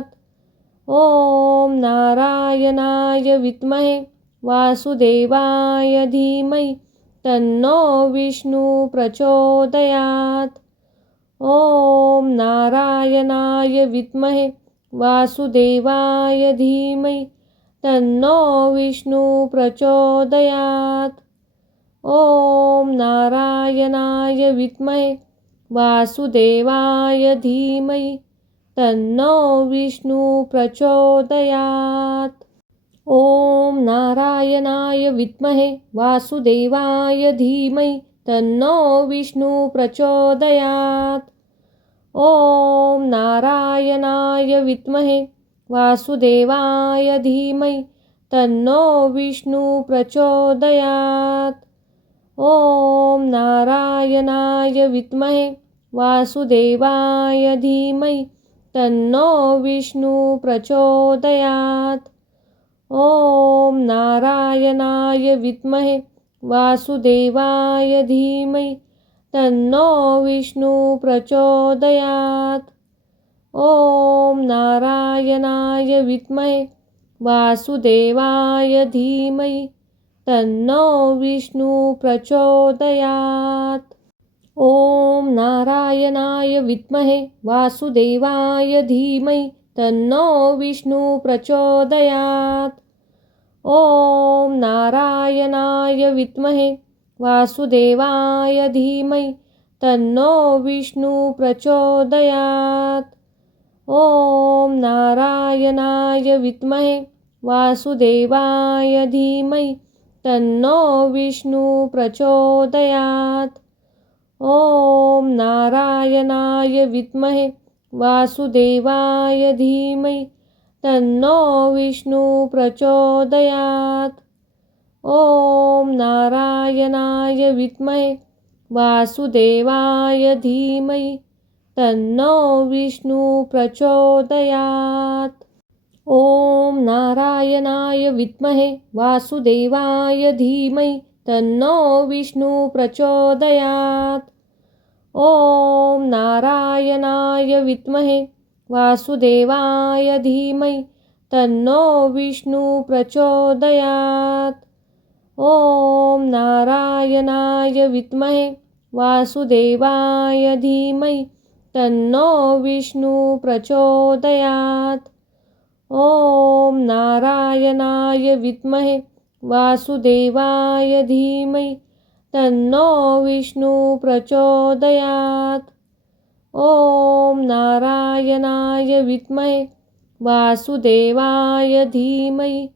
ॐ नारायणाय विद्महे वासुदेवाय धीमहि तन्नो विष्णु प्रचोदयात्। ॐ नारायणाय विद्महे वासुदेवाय धीमहि तन्नो विष्णु प्रचोदयात्। ॐ नारायणाय विद्महे वासुदेवाय धीमहि तन्नो विष्णु प्रचोदयात्। ॐ नारायणाय विद्महे वासुदेवाय धीमहि तन्नो विष्णु प्रचोदयात्। ॐ नारायणाय विद्महे वासुदेवाय धीमहि तन्नो विष्णु प्रचोदयात्। ॐ नारायणाय विद्महे वासुदेवाय धीमहि तन्नो विष्णु प्रचोदयात्। ॐ नारायणाय विद्महे वासुदेवाय धीमहि तन्नो विष्णु प्रचोदयात्। ॐ नारायणाय विद्महे वासुदेवाय धीमहि तन्नो विष्णु प्रचोदयात्। ॐ नारायणाय विद्महे वासुदेवाय धीमहि तन्नो विष्णु प्रचोदयात्। ॐ नारायणाय विद्महे वासुदेवाय धीमहि तन्नो विष्णु प्रचोदयात्। ॐ नारायणाय विद्महे वासुदेवाय धीमहि तन्नो विष्णु प्रचोदयात्। ॐ नारायणाय विद्महे वासुदेवाय धीमहि तन्नो विष्णु प्रचोदयात्। ॐ नारायणाय विद्महे वासुदेवाय धीमहि तन्नो विष्णु प्रचोदयात्। ॐ नारायणाय विद्महे वासुदेवाय धीमहि तन्नो विष्णु प्रचोदयात्। ॐ नारायणाय विद्महे वासुदेवाय धीमहि तन्नो विष्णु प्रचोदयात्। ॐ नारायणाय विद्महे वासुदेवाय धीमहि तन्नो विष्णु प्रचोदयात्। ॐ नारायणाय विद्महे वासुदेवाय धीमहि तन्नो विष्णु प्रचोदयात्। ॐ नारायणाय विद्महे वासुदेवाय धीमहि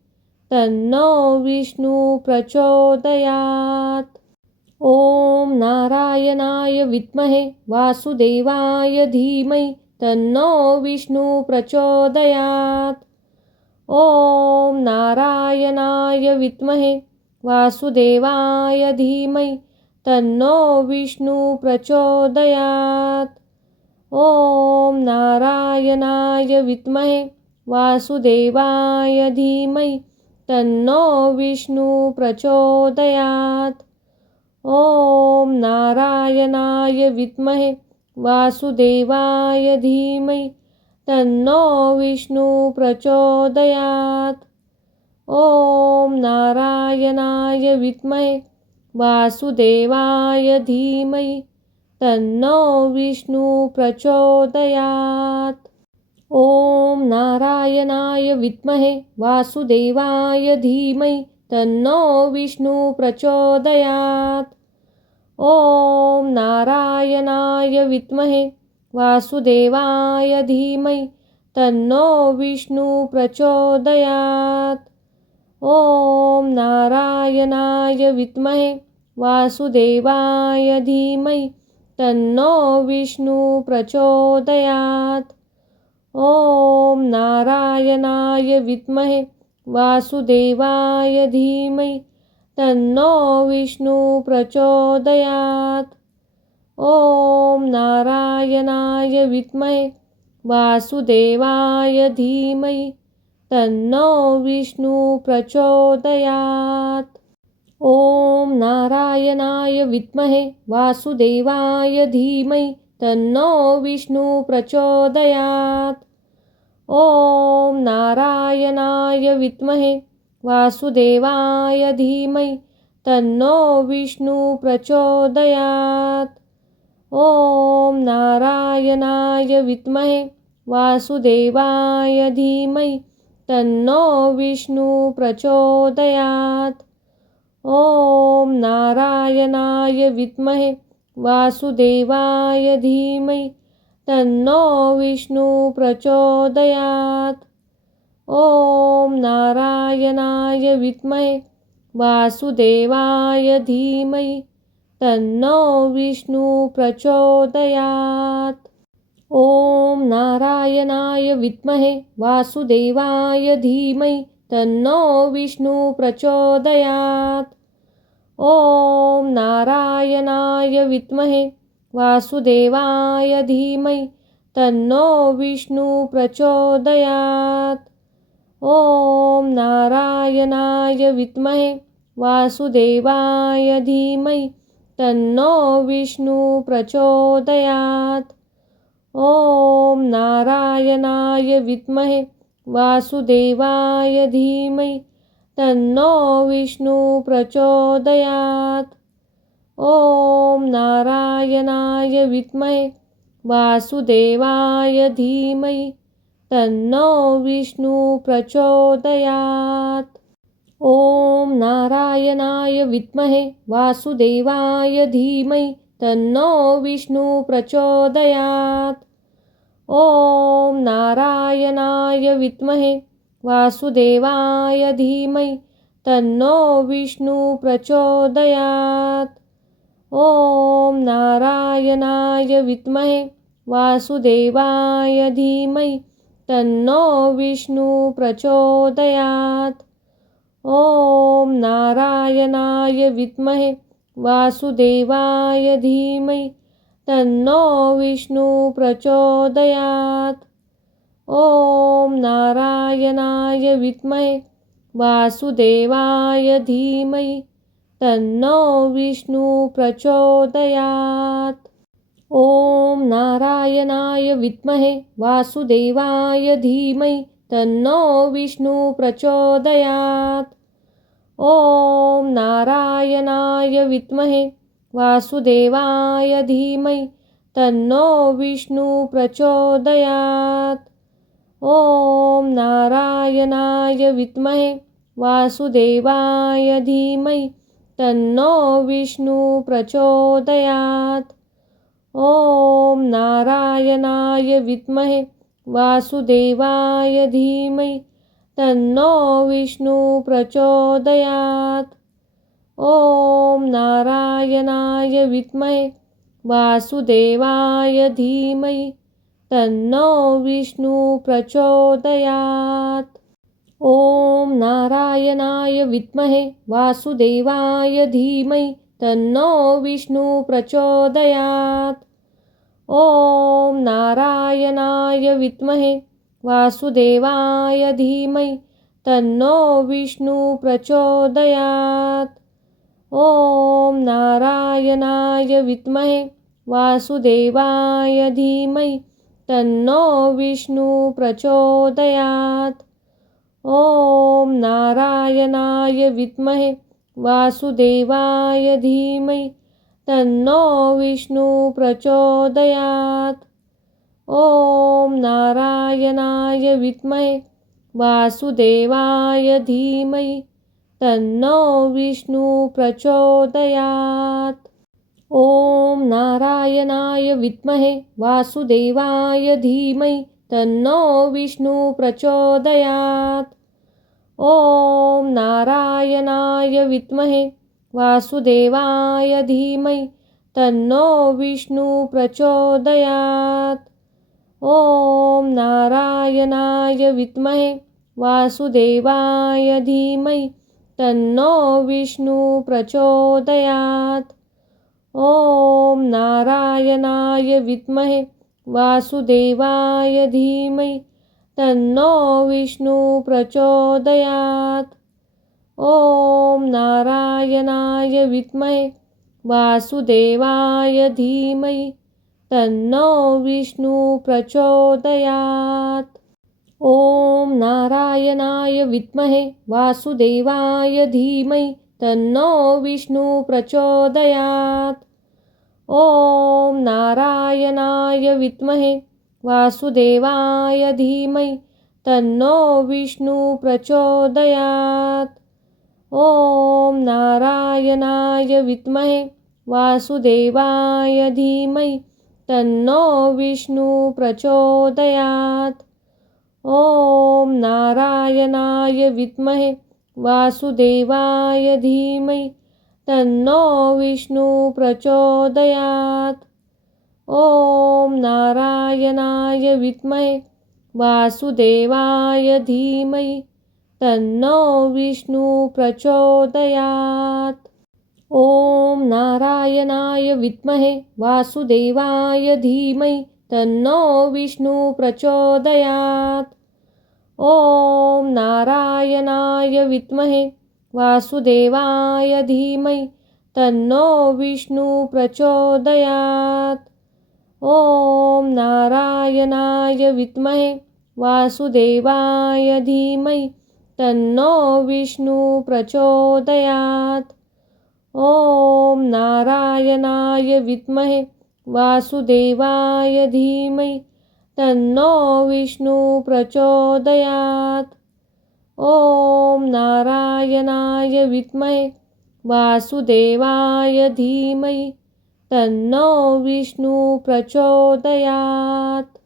तन्नो विष्णु प्रचोदयात्। ॐ नारायणाय विद्महे वासुदेवाय धीमहि तन्नो विष्णु प्रचोदयात्। ॐ नारायणाय विद्महे वासुदेवाय धीमहि तन्नो विष्णु प्रचोदयात्। ॐ नारायणाय विद्महे वासुदेवाय धीमहि तन्नो विष्णु प्रचोदयात्। ॐ नारायणाय विद्महे वासुदेवाय धीमहि तन्नो विष्णु प्रचोदयात्। ॐ नारायणाय विद्महे वासुदेवाय धीमहि तन्नो विष्णु प्रचोदयात्। ॐ नारायणाय विद्महे वासुदेवाय धीमहि तन्नो विष्णु प्रचोदयात्। ॐ नारायणाय विद्महे वासुदेवाय धीमहि तन्नो विष्णु प्रचोदयात्। ॐ नारायणाय विद्महे वासुदेवाय धीमहि तन्नो विष्णु प्रचोदयात्। ॐ नारायणाय विद्महे वासुदेवाय धीमहि तन्नो विष्णु प्रचोदयात्। ॐ नारायणाय विद्महे वासुदेवाय धीमहि तन्नो विष्णु प्रचोदयात्। ॐ नारायणाय विद्महे वासुदेवाय धीमहि तन्नो विष्णु प्रचोदयात्। ॐ नारायणाय विद्महे वासुदेवाय धीमहि तन्नो विष्णु प्रचोदयात्। ॐ नारायणाय विद्महे वासुदेवाय धीमहि तन्नो विष्णु प्रचोदयात्। ॐ नारायणाय विद्महे वासुदेवाय धीमहि तन्नो विष्णु प्रचोदयात्। ॐ नारायणाय विद्महे वासुदेवाय धीमहि तन्नो विष्णु प्रचोदयात्। ॐ नारायणाय विद्महे वासुदेवाय धीमहि तन्नो विष्णु प्रचोदयात्। ॐ नारायणाय विद्महे वासुदेवाय धीमहि तन्नो विष्णु प्रचोदयात्। ॐ नारायणाय विद्महे वासुदेवाय धीमहि तन्नो विष्णु प्रचोदयात्। ॐ नारायणाय विद्महे वासुदेवाय धीमहि तन्नो विष्णु प्रचोदयात्। ॐ नारायणाय विद्महे वासुदेवाय धीमहि तन्नो विष्णु प्रचोदयात्। ॐ नारायणाय विद्महे वासुदेवाय धीमहि तन्नो विष्णु प्रचोदयात्। ॐ नारायणाय विद्महे वासुदेवाय धीमहि तन्नो विष्णु प्रचोदयात्। ॐ नारायणाय विद्महे वासुदेवाय धीमहि तन्नो विष्णु प्रचोदयात्। ॐ नारायणाय विद्महे वासुदेवाय धीमहि तन्नो विष्णु प्रचोदयात्। ॐ नारायणाय विद्महे वासुदेवाय धीमहि तन्नो विष्णु प्रचोदयात्। ॐ नारायणाय विद्महे वासुदेवाय धीमहि तन्नो विष्णु प्रचोदयात्। ॐ नारायणाय विद्महे वासुदेवाय धीमहि तन्नो विष्णु प्रचोदयात्। ॐ नारायणाय विद्महे वासुदेवाय धीमहि तन्नो विष्णु प्रचोदयात्। ॐ नारायणाय विद्महे वासुदेवाय धीमहि तन्नो विष्णु प्रचोदयात्। ॐ नारायणाय विद्महे वासुदेवाय धीमहि तन्नो विष्णु प्रचोदयात्। ॐ नारायणाय विद्महे वासुदेवाय धीमहि तन्नो विष्णु प्रचोदयात्। ॐ नारायणाय विद्महे वासुदेवाय धीमहि तन्नो विष्णु प्रचोदयात्। ॐ नारायणाय विद्महे वासुदेवाय धीमहि तन्नो विष्णु प्रचोदयात्। ॐ नारायणाय विद्महे वासुदेवाय धीमहि तन्नो विष्णु प्रचोदयात्। ॐ नारायणाय विद्महे वासुदेवाय धीमहि तन्नो विष्णु प्रचोदयात्। ॐ नारायणाय विद्महे वासुदेवाय धीमहि तन्नो विष्णु प्रचोदयात्। ॐ नारायणाय विद्महे वासुदेवाय धीमहि तन्नो विष्णु प्रचोदयात्। ॐ नारायणाय विद्महे वासुदेवाय धीमहि तन्नो विष्णु प्रचोदयात्। ॐ नारायणाय विद्महे वासुदेवाय धीमहि तन्नो विष्णु प्रचोदयात्। ॐ नारायणाय विद्महे वासुदेवाय धीमहि तन्नो विष्णु प्रचोदयात्। ॐ नारायणाय विद्महे वासुदेवाय धीमहि तन्नो विष्णु प्रचोदयात्। ॐ नारायणाय विद्महे वासुदेवाय धीमहि तन्नो विष्णु प्रचोदयात्। ॐ नारायणाय विद्महे वासुदेवाय धीमहि तन्नो विष्णु प्रचोदयात्। ॐ नारायणाय विद्महे वासुदेवाय धीमहि तन्नो विष्णु प्रचोदयात्। ॐ नारायणाय विद्महे वासुदेवाय धीमहि तन्नो विष्णु प्रचोदयात्। ॐ नारायणाय विद्महे वासुदेवाय धीमहि तन्नो विष्णु प्रचोदयात्। ॐ नारायणाय विद्महे वासुदेवाय धीमहि तन्नो विष्णु प्रचोदयात्। ॐ नारायणाय विद्महे वासुदेवाय धीमहि तन्नो विष्णु प्रचोदयात्। ॐ नारायणाय विद्महे वासुदेवाय धीमहि तन्नो विष्णु प्रचोदयात्। ॐ नारायणाय विद्महे वासुदेवाय धीमहि तन्नो विष्णु प्रचोदयात्।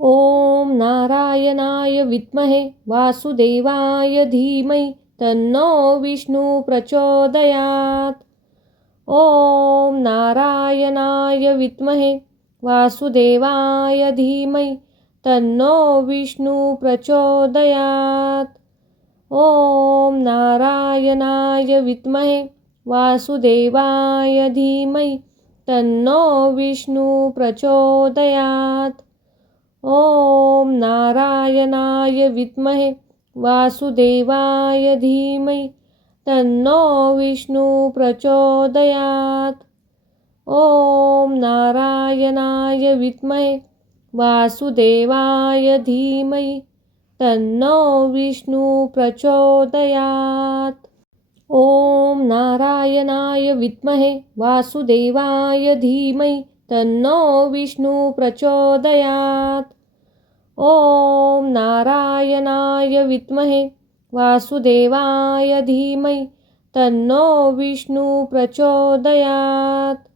ॐ नारायणाय विद्महे वासुदेवाय धीमहि तन्नो विष्णु प्रचोदयात्। ॐ नारायणाय विद्महे वासुदेवाय धीमहि तन्नो विष्णु प्रचोदयात्। ॐ नारायणाय विद्महे वासुदेवाय धीमहि तन्नो विष्णु प्रचोदयात्। ॐ नारायणाय विद्महे वासुदेवाय धीमहि तन्नो विष्णु प्रचोदयात्। ॐ नारायणाय विद्महे वासुदेवाय धीमहि तन्नो विष्णु प्रचोदयात्। ॐ नारायणाय विद्महे वासुदेवाय धीमहि तन्नो विष्णु प्रचोदयात्। ॐ नारायणाय विद्महे वासुदेवाय धीमहि तन्नो विष्णु प्रचोदयात्।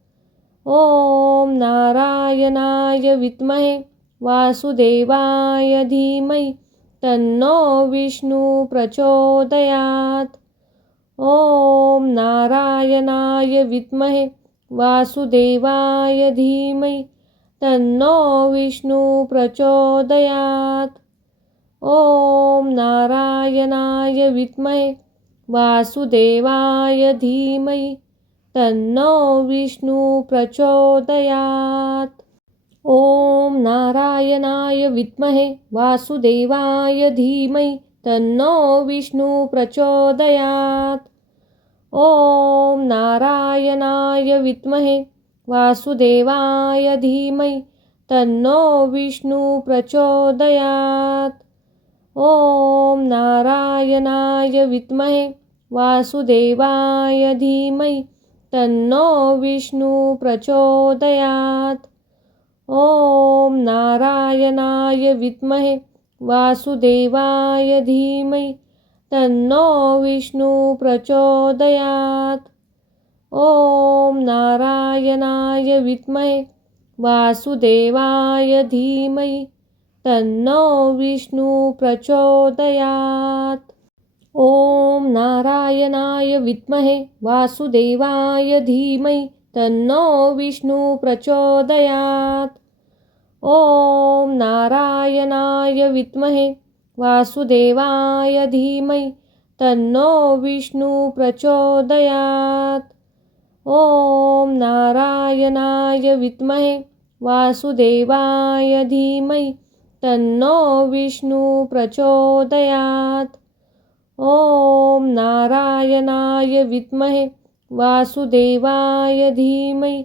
ॐ नारायणाय विद्महे वासुदेवाय धीमहि तन्नो विष्णु प्रचोदयात्। ॐ नारायणाय विद्महे वासुदेवाय धीमहि तन्नो विष्णु प्रचोदयात्। ॐ नारायणाय विद्महे वासुदेवाय धीमहि तन्नो विष्णु प्रचोदयात्। ॐ नारायणाय विद्महे वासुदेवाय धीमहि तन्नो विष्णु प्रचोदयात्। ॐ नारायणाय विद्महे वासुदेवाय धीमहि तन्नो विष्णु प्रचोदयात्। ॐ नारायणाय विद्महे वासुदेवाय धीमहि तन्नो विष्णु प्रचोदयात्। ॐ नारायणाय विद्महे वासुदेवाय धीमहि तन्नो विष्णु प्रचोदयात्। ॐ नारायणाय विद्महे वासुदेवाय धीमहि तन्नो विष्णु प्रचोदयात्। ॐ नारायणाय विद्महे वासुदेवाय धीमहि तन्नो विष्णु प्रचोदयात्। ॐ नारायणाय विद्महे वासुदेवाय धीमहि तन्नो विष्णु प्रचोदयात्। ॐ नारायणाय विद्महे वासुदेवाय धीमहि तन्नो विष्णु प्रचोदयात्। ॐ नारायणाय विद्महे वासुदेवाय धीमहि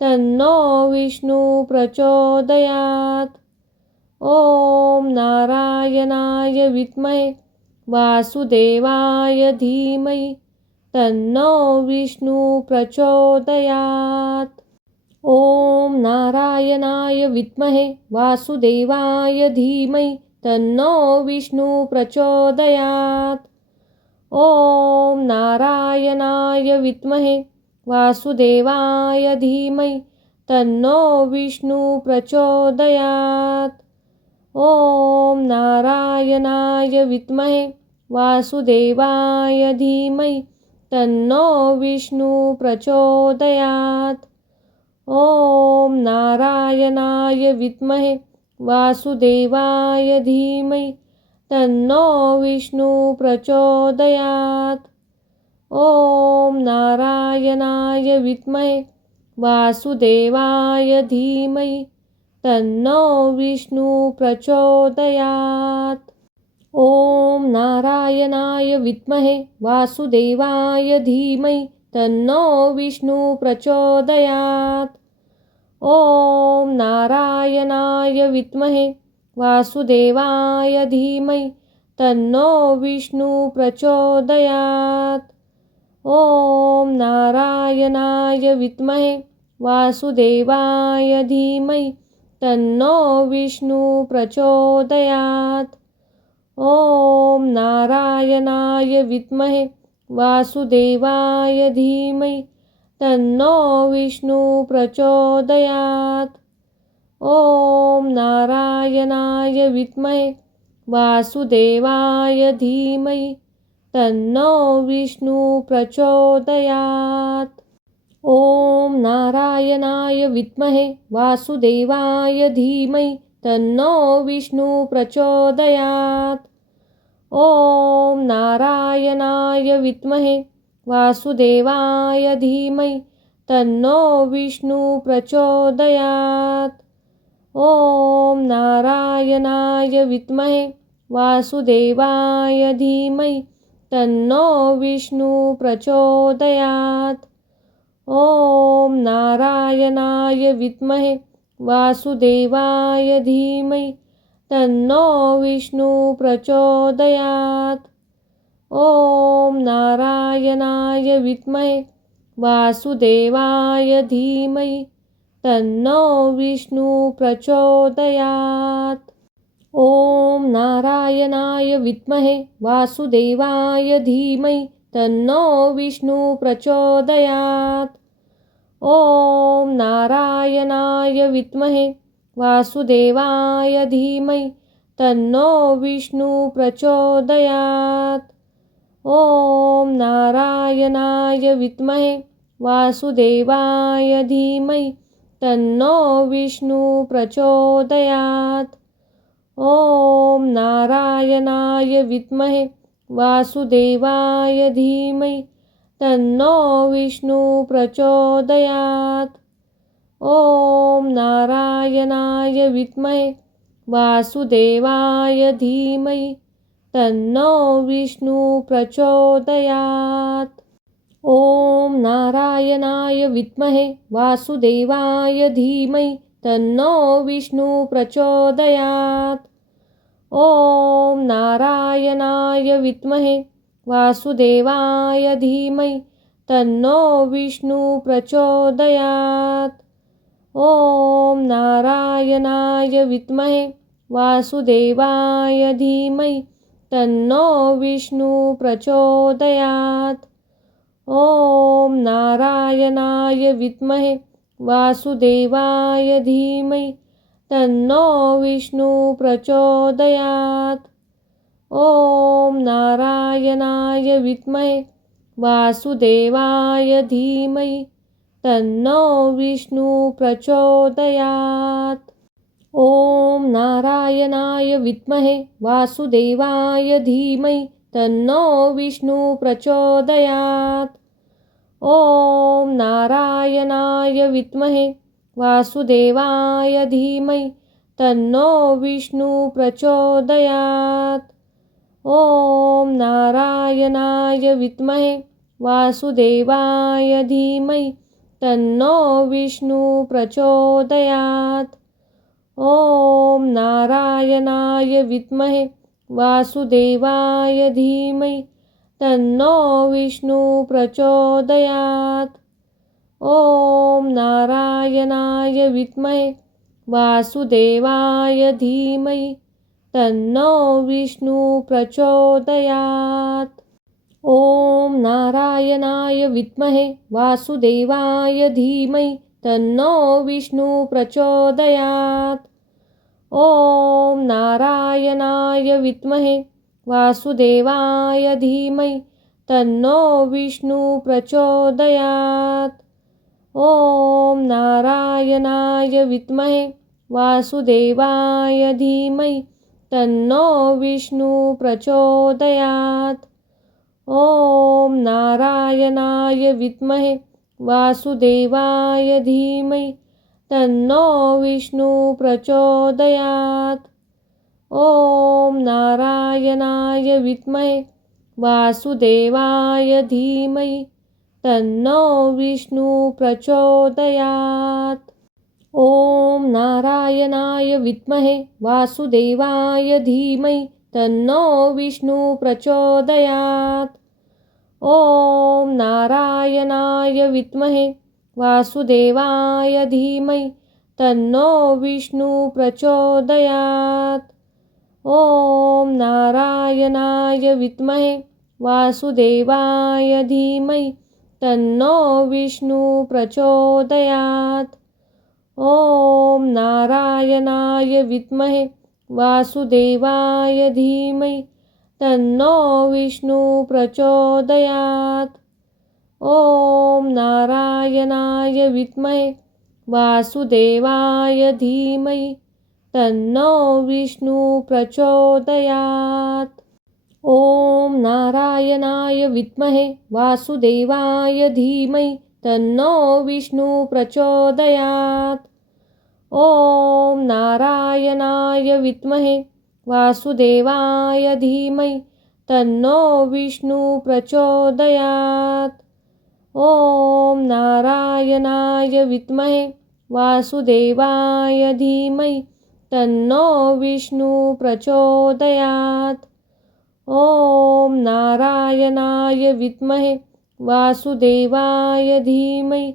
तन्नो विष्णु प्रचोदयात्। ॐ नारायणाय विद्महे वासुदेवाय धीमहि तन्नो विष्णु प्रचोदयात्। ॐ नारायणाय विद्महे वासुदेवाय धीमहि तन्नो विष्णु प्रचोदयात्। ॐ नारायणाय विद्महे वासुदेवाय धीमहि तन्नो विष्णु प्रचोदयात्। ॐ नारायणाय विद्महे वासुदेवाय धीमहि तन्नो विष्णु प्रचोदयात्। ॐ नारायणाय विद्महे वासुदेवाय धीमहि तन्नो विष्णु प्रचोदयात्। ॐ नारायणाय विद्महे वासुदेवाय धीमहि तन्नो विष्णु प्रचोदयात्। ॐ नारायणाय विद्महे वासुदेवाय धीमहि तन्नो विष्णु प्रचोदयात्। ॐ नारायणाय विद्महे वासुदेवाय धीमहि तन्नो विष्णु प्रचोदयात्। ॐ नारायणाय विद्महे वासुदेवाय धीमहि तन्नो विष्णु प्रचोदयात्। ॐ नारायणाय विद्महे वासुदेवाय धीमहि तन्नो विष्णु प्रचोदयात्। ॐ नारायणाय विद्महे वासुदेवाय धीमहि तन्नो विष्णु प्रचोदयात्। ॐ नारायणाय विद्महे वासुदेवाय धीमहि तन्नो विष्णु प्रचोदयात्। ॐ नारायणाय विद्महे वासुदेवाय धीमहि तन्नो विष्णु प्रचोदयात्। ॐ नारायणाय विद्महे वासुदेवाय धीमहि तन्नो विष्णु प्रचोदयात्। ॐ नारायणाय विद्महे वासुदेवाय धीमहि तन्नो विष्णु प्रचोदयात्। ॐ नारायणाय विद्महे वासुदेवाय धीमहि तन्नो विष्णु प्रचोदयात्। ॐ नारायणाय विद्महे वासुदेवाय धीमहि तन्नो विष्णु प्रचोदयात्। ॐ नारायणाय विद्महे वासुदेवाय धीमहि तन्नो विष्णु प्रचोदयात्। ॐ नारायणाय विद्महे वासुदेवाय धीमहि तन्नो विष्णु प्रचोदयात्। ॐ नारायणाय विद्महे वासुदेवाय धीमहि तन्नो विष्णु प्रचोदयात्। ॐ नारायणाय विद्महे वासुदेवाय धीमहि तन्नो विष्णु प्रचोदयात्। ॐ नारायणाय विद्महे वासुदेवाय धीमहि तन्नो विष्णु प्रचोदयात्। ॐ नारायणाय विद्महे वासुदेवाय धीमहि तन्नो विष्णु प्रचोदयात्। ॐ नारायणाय विद्महे वासुदेवाय धीमहि तन्नो विष्णु प्रचोदयात्। ॐ नारायणाय विद्महे वासुदेवाय धीमहि तन्नो विष्णु प्रचोदयात्। ॐ नारायणाय विद्महे वासुदेवाय धीमहि तन्नो विष्णु प्रचोदयात्। ॐ नारायणाय विद्महे वासुदेवाय धीमहि तन्नो विष्णु प्रचोदयात्। ॐ नारायणाय विद्महे वासुदेवाय धीमहि तन्नो विष्णु प्रचोदयात्। ॐ नारायणाय विद्महे वासुदेवाय धीमहि तन्नो विष्णु प्रचोदयात्। ॐ नारायणाय विद्महे वासुदेवाय धीमहि तन्नो विष्णु प्रचोदयात्। ॐ नारायणाय विद्महे वासुदेवाय धीमहि तन्नो विष्णु प्रचोदयात्। ॐ नारायणाय विद्महे वासुदेवाय धीमहि तन्नो विष्णु प्रचोदयात्। ॐ नारायणाय विद्महे वासुदेवाय धीमहि तन्नो विष्णु प्रचोदयात्। ॐ नारायणाय विद्महे वासुदेवाय धीमहि तन्नो विष्णु प्रचोदयात्। ॐ नारायणाय विद्महे वासुदेवाय धीमहि तन्नो विष्णु प्रचोदयात्। ॐ नारायणाय विद्महे वासुदेवाय धीमहि तन्नो विष्णु प्रचोदयात्। ॐ नारायणाय विद्महे वासुदेवाय धीमहि तन्नो विष्णु प्रचोदयात्। ॐ नारायणाय विद्महे वासुदेवाय धीमहि तन्नो विष्णु प्रचोदयात्। ॐ नारायणाय विद्महे वासुदेवाय धीमहि तन्नो विष्णु प्रचोदयात्। ॐ नारायणाय विद्महे वासुदेवाय धीमहि तन्नो विष्णु प्रचोदयात्। ॐ नारायणाय विद्महे वासुदेवाय धीमहि तन्नो विष्णु प्रचोदयात्। ॐ नारायणाय विद्महे वासुदेवाय धीमहि तन्नो विष्णु प्रचोदयात्। ॐ नारायणाय विद्महे वासुदेवाय धीमहि तन्नो विष्णु प्रचोदयात्। ॐ नारायणाय विद्महे वासुदेवाय धीमहि तन्नो विष्णु प्रचोदयात्। ॐ नारायणाय विद्महे वासुदेवाय धीमहि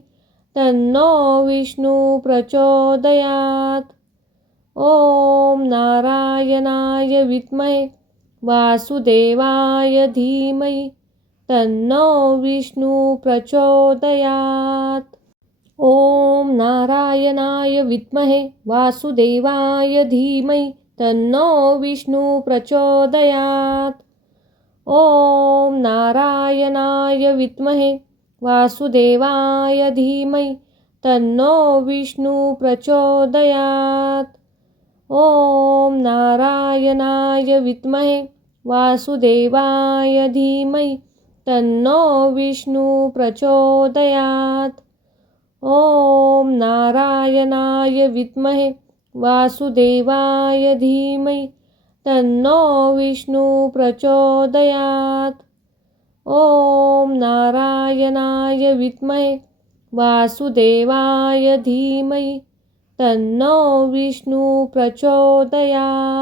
तन्नो विष्णु प्रचोदयात्। ॐ नारायणाय विद्महे वासुदेवाय धीमहि तन्नो विष्णु प्रचोदयात्। ॐ नारायणाय विद्महे वासुदेवाय धीमहि तन्नो विष्णु प्रचोदयात्। ॐ नारायणाय विद्महे वासुदेवाय धीमहि तन्नो विष्णु प्रचोदयात्। ॐ नारायणाय नारायणाय विद्महे वासुदेवाय धीमहि तन्नो विष्णु प्रचोदयात्। ॐ नारायणाय विद्महे वासुदेवाय धीमहि तन्नो विष्णु प्रचोदयात्। ॐ नारायणाय विद्महे वासुदेवाय धीमहि तन्नो विष्णु प्रचोदयात्।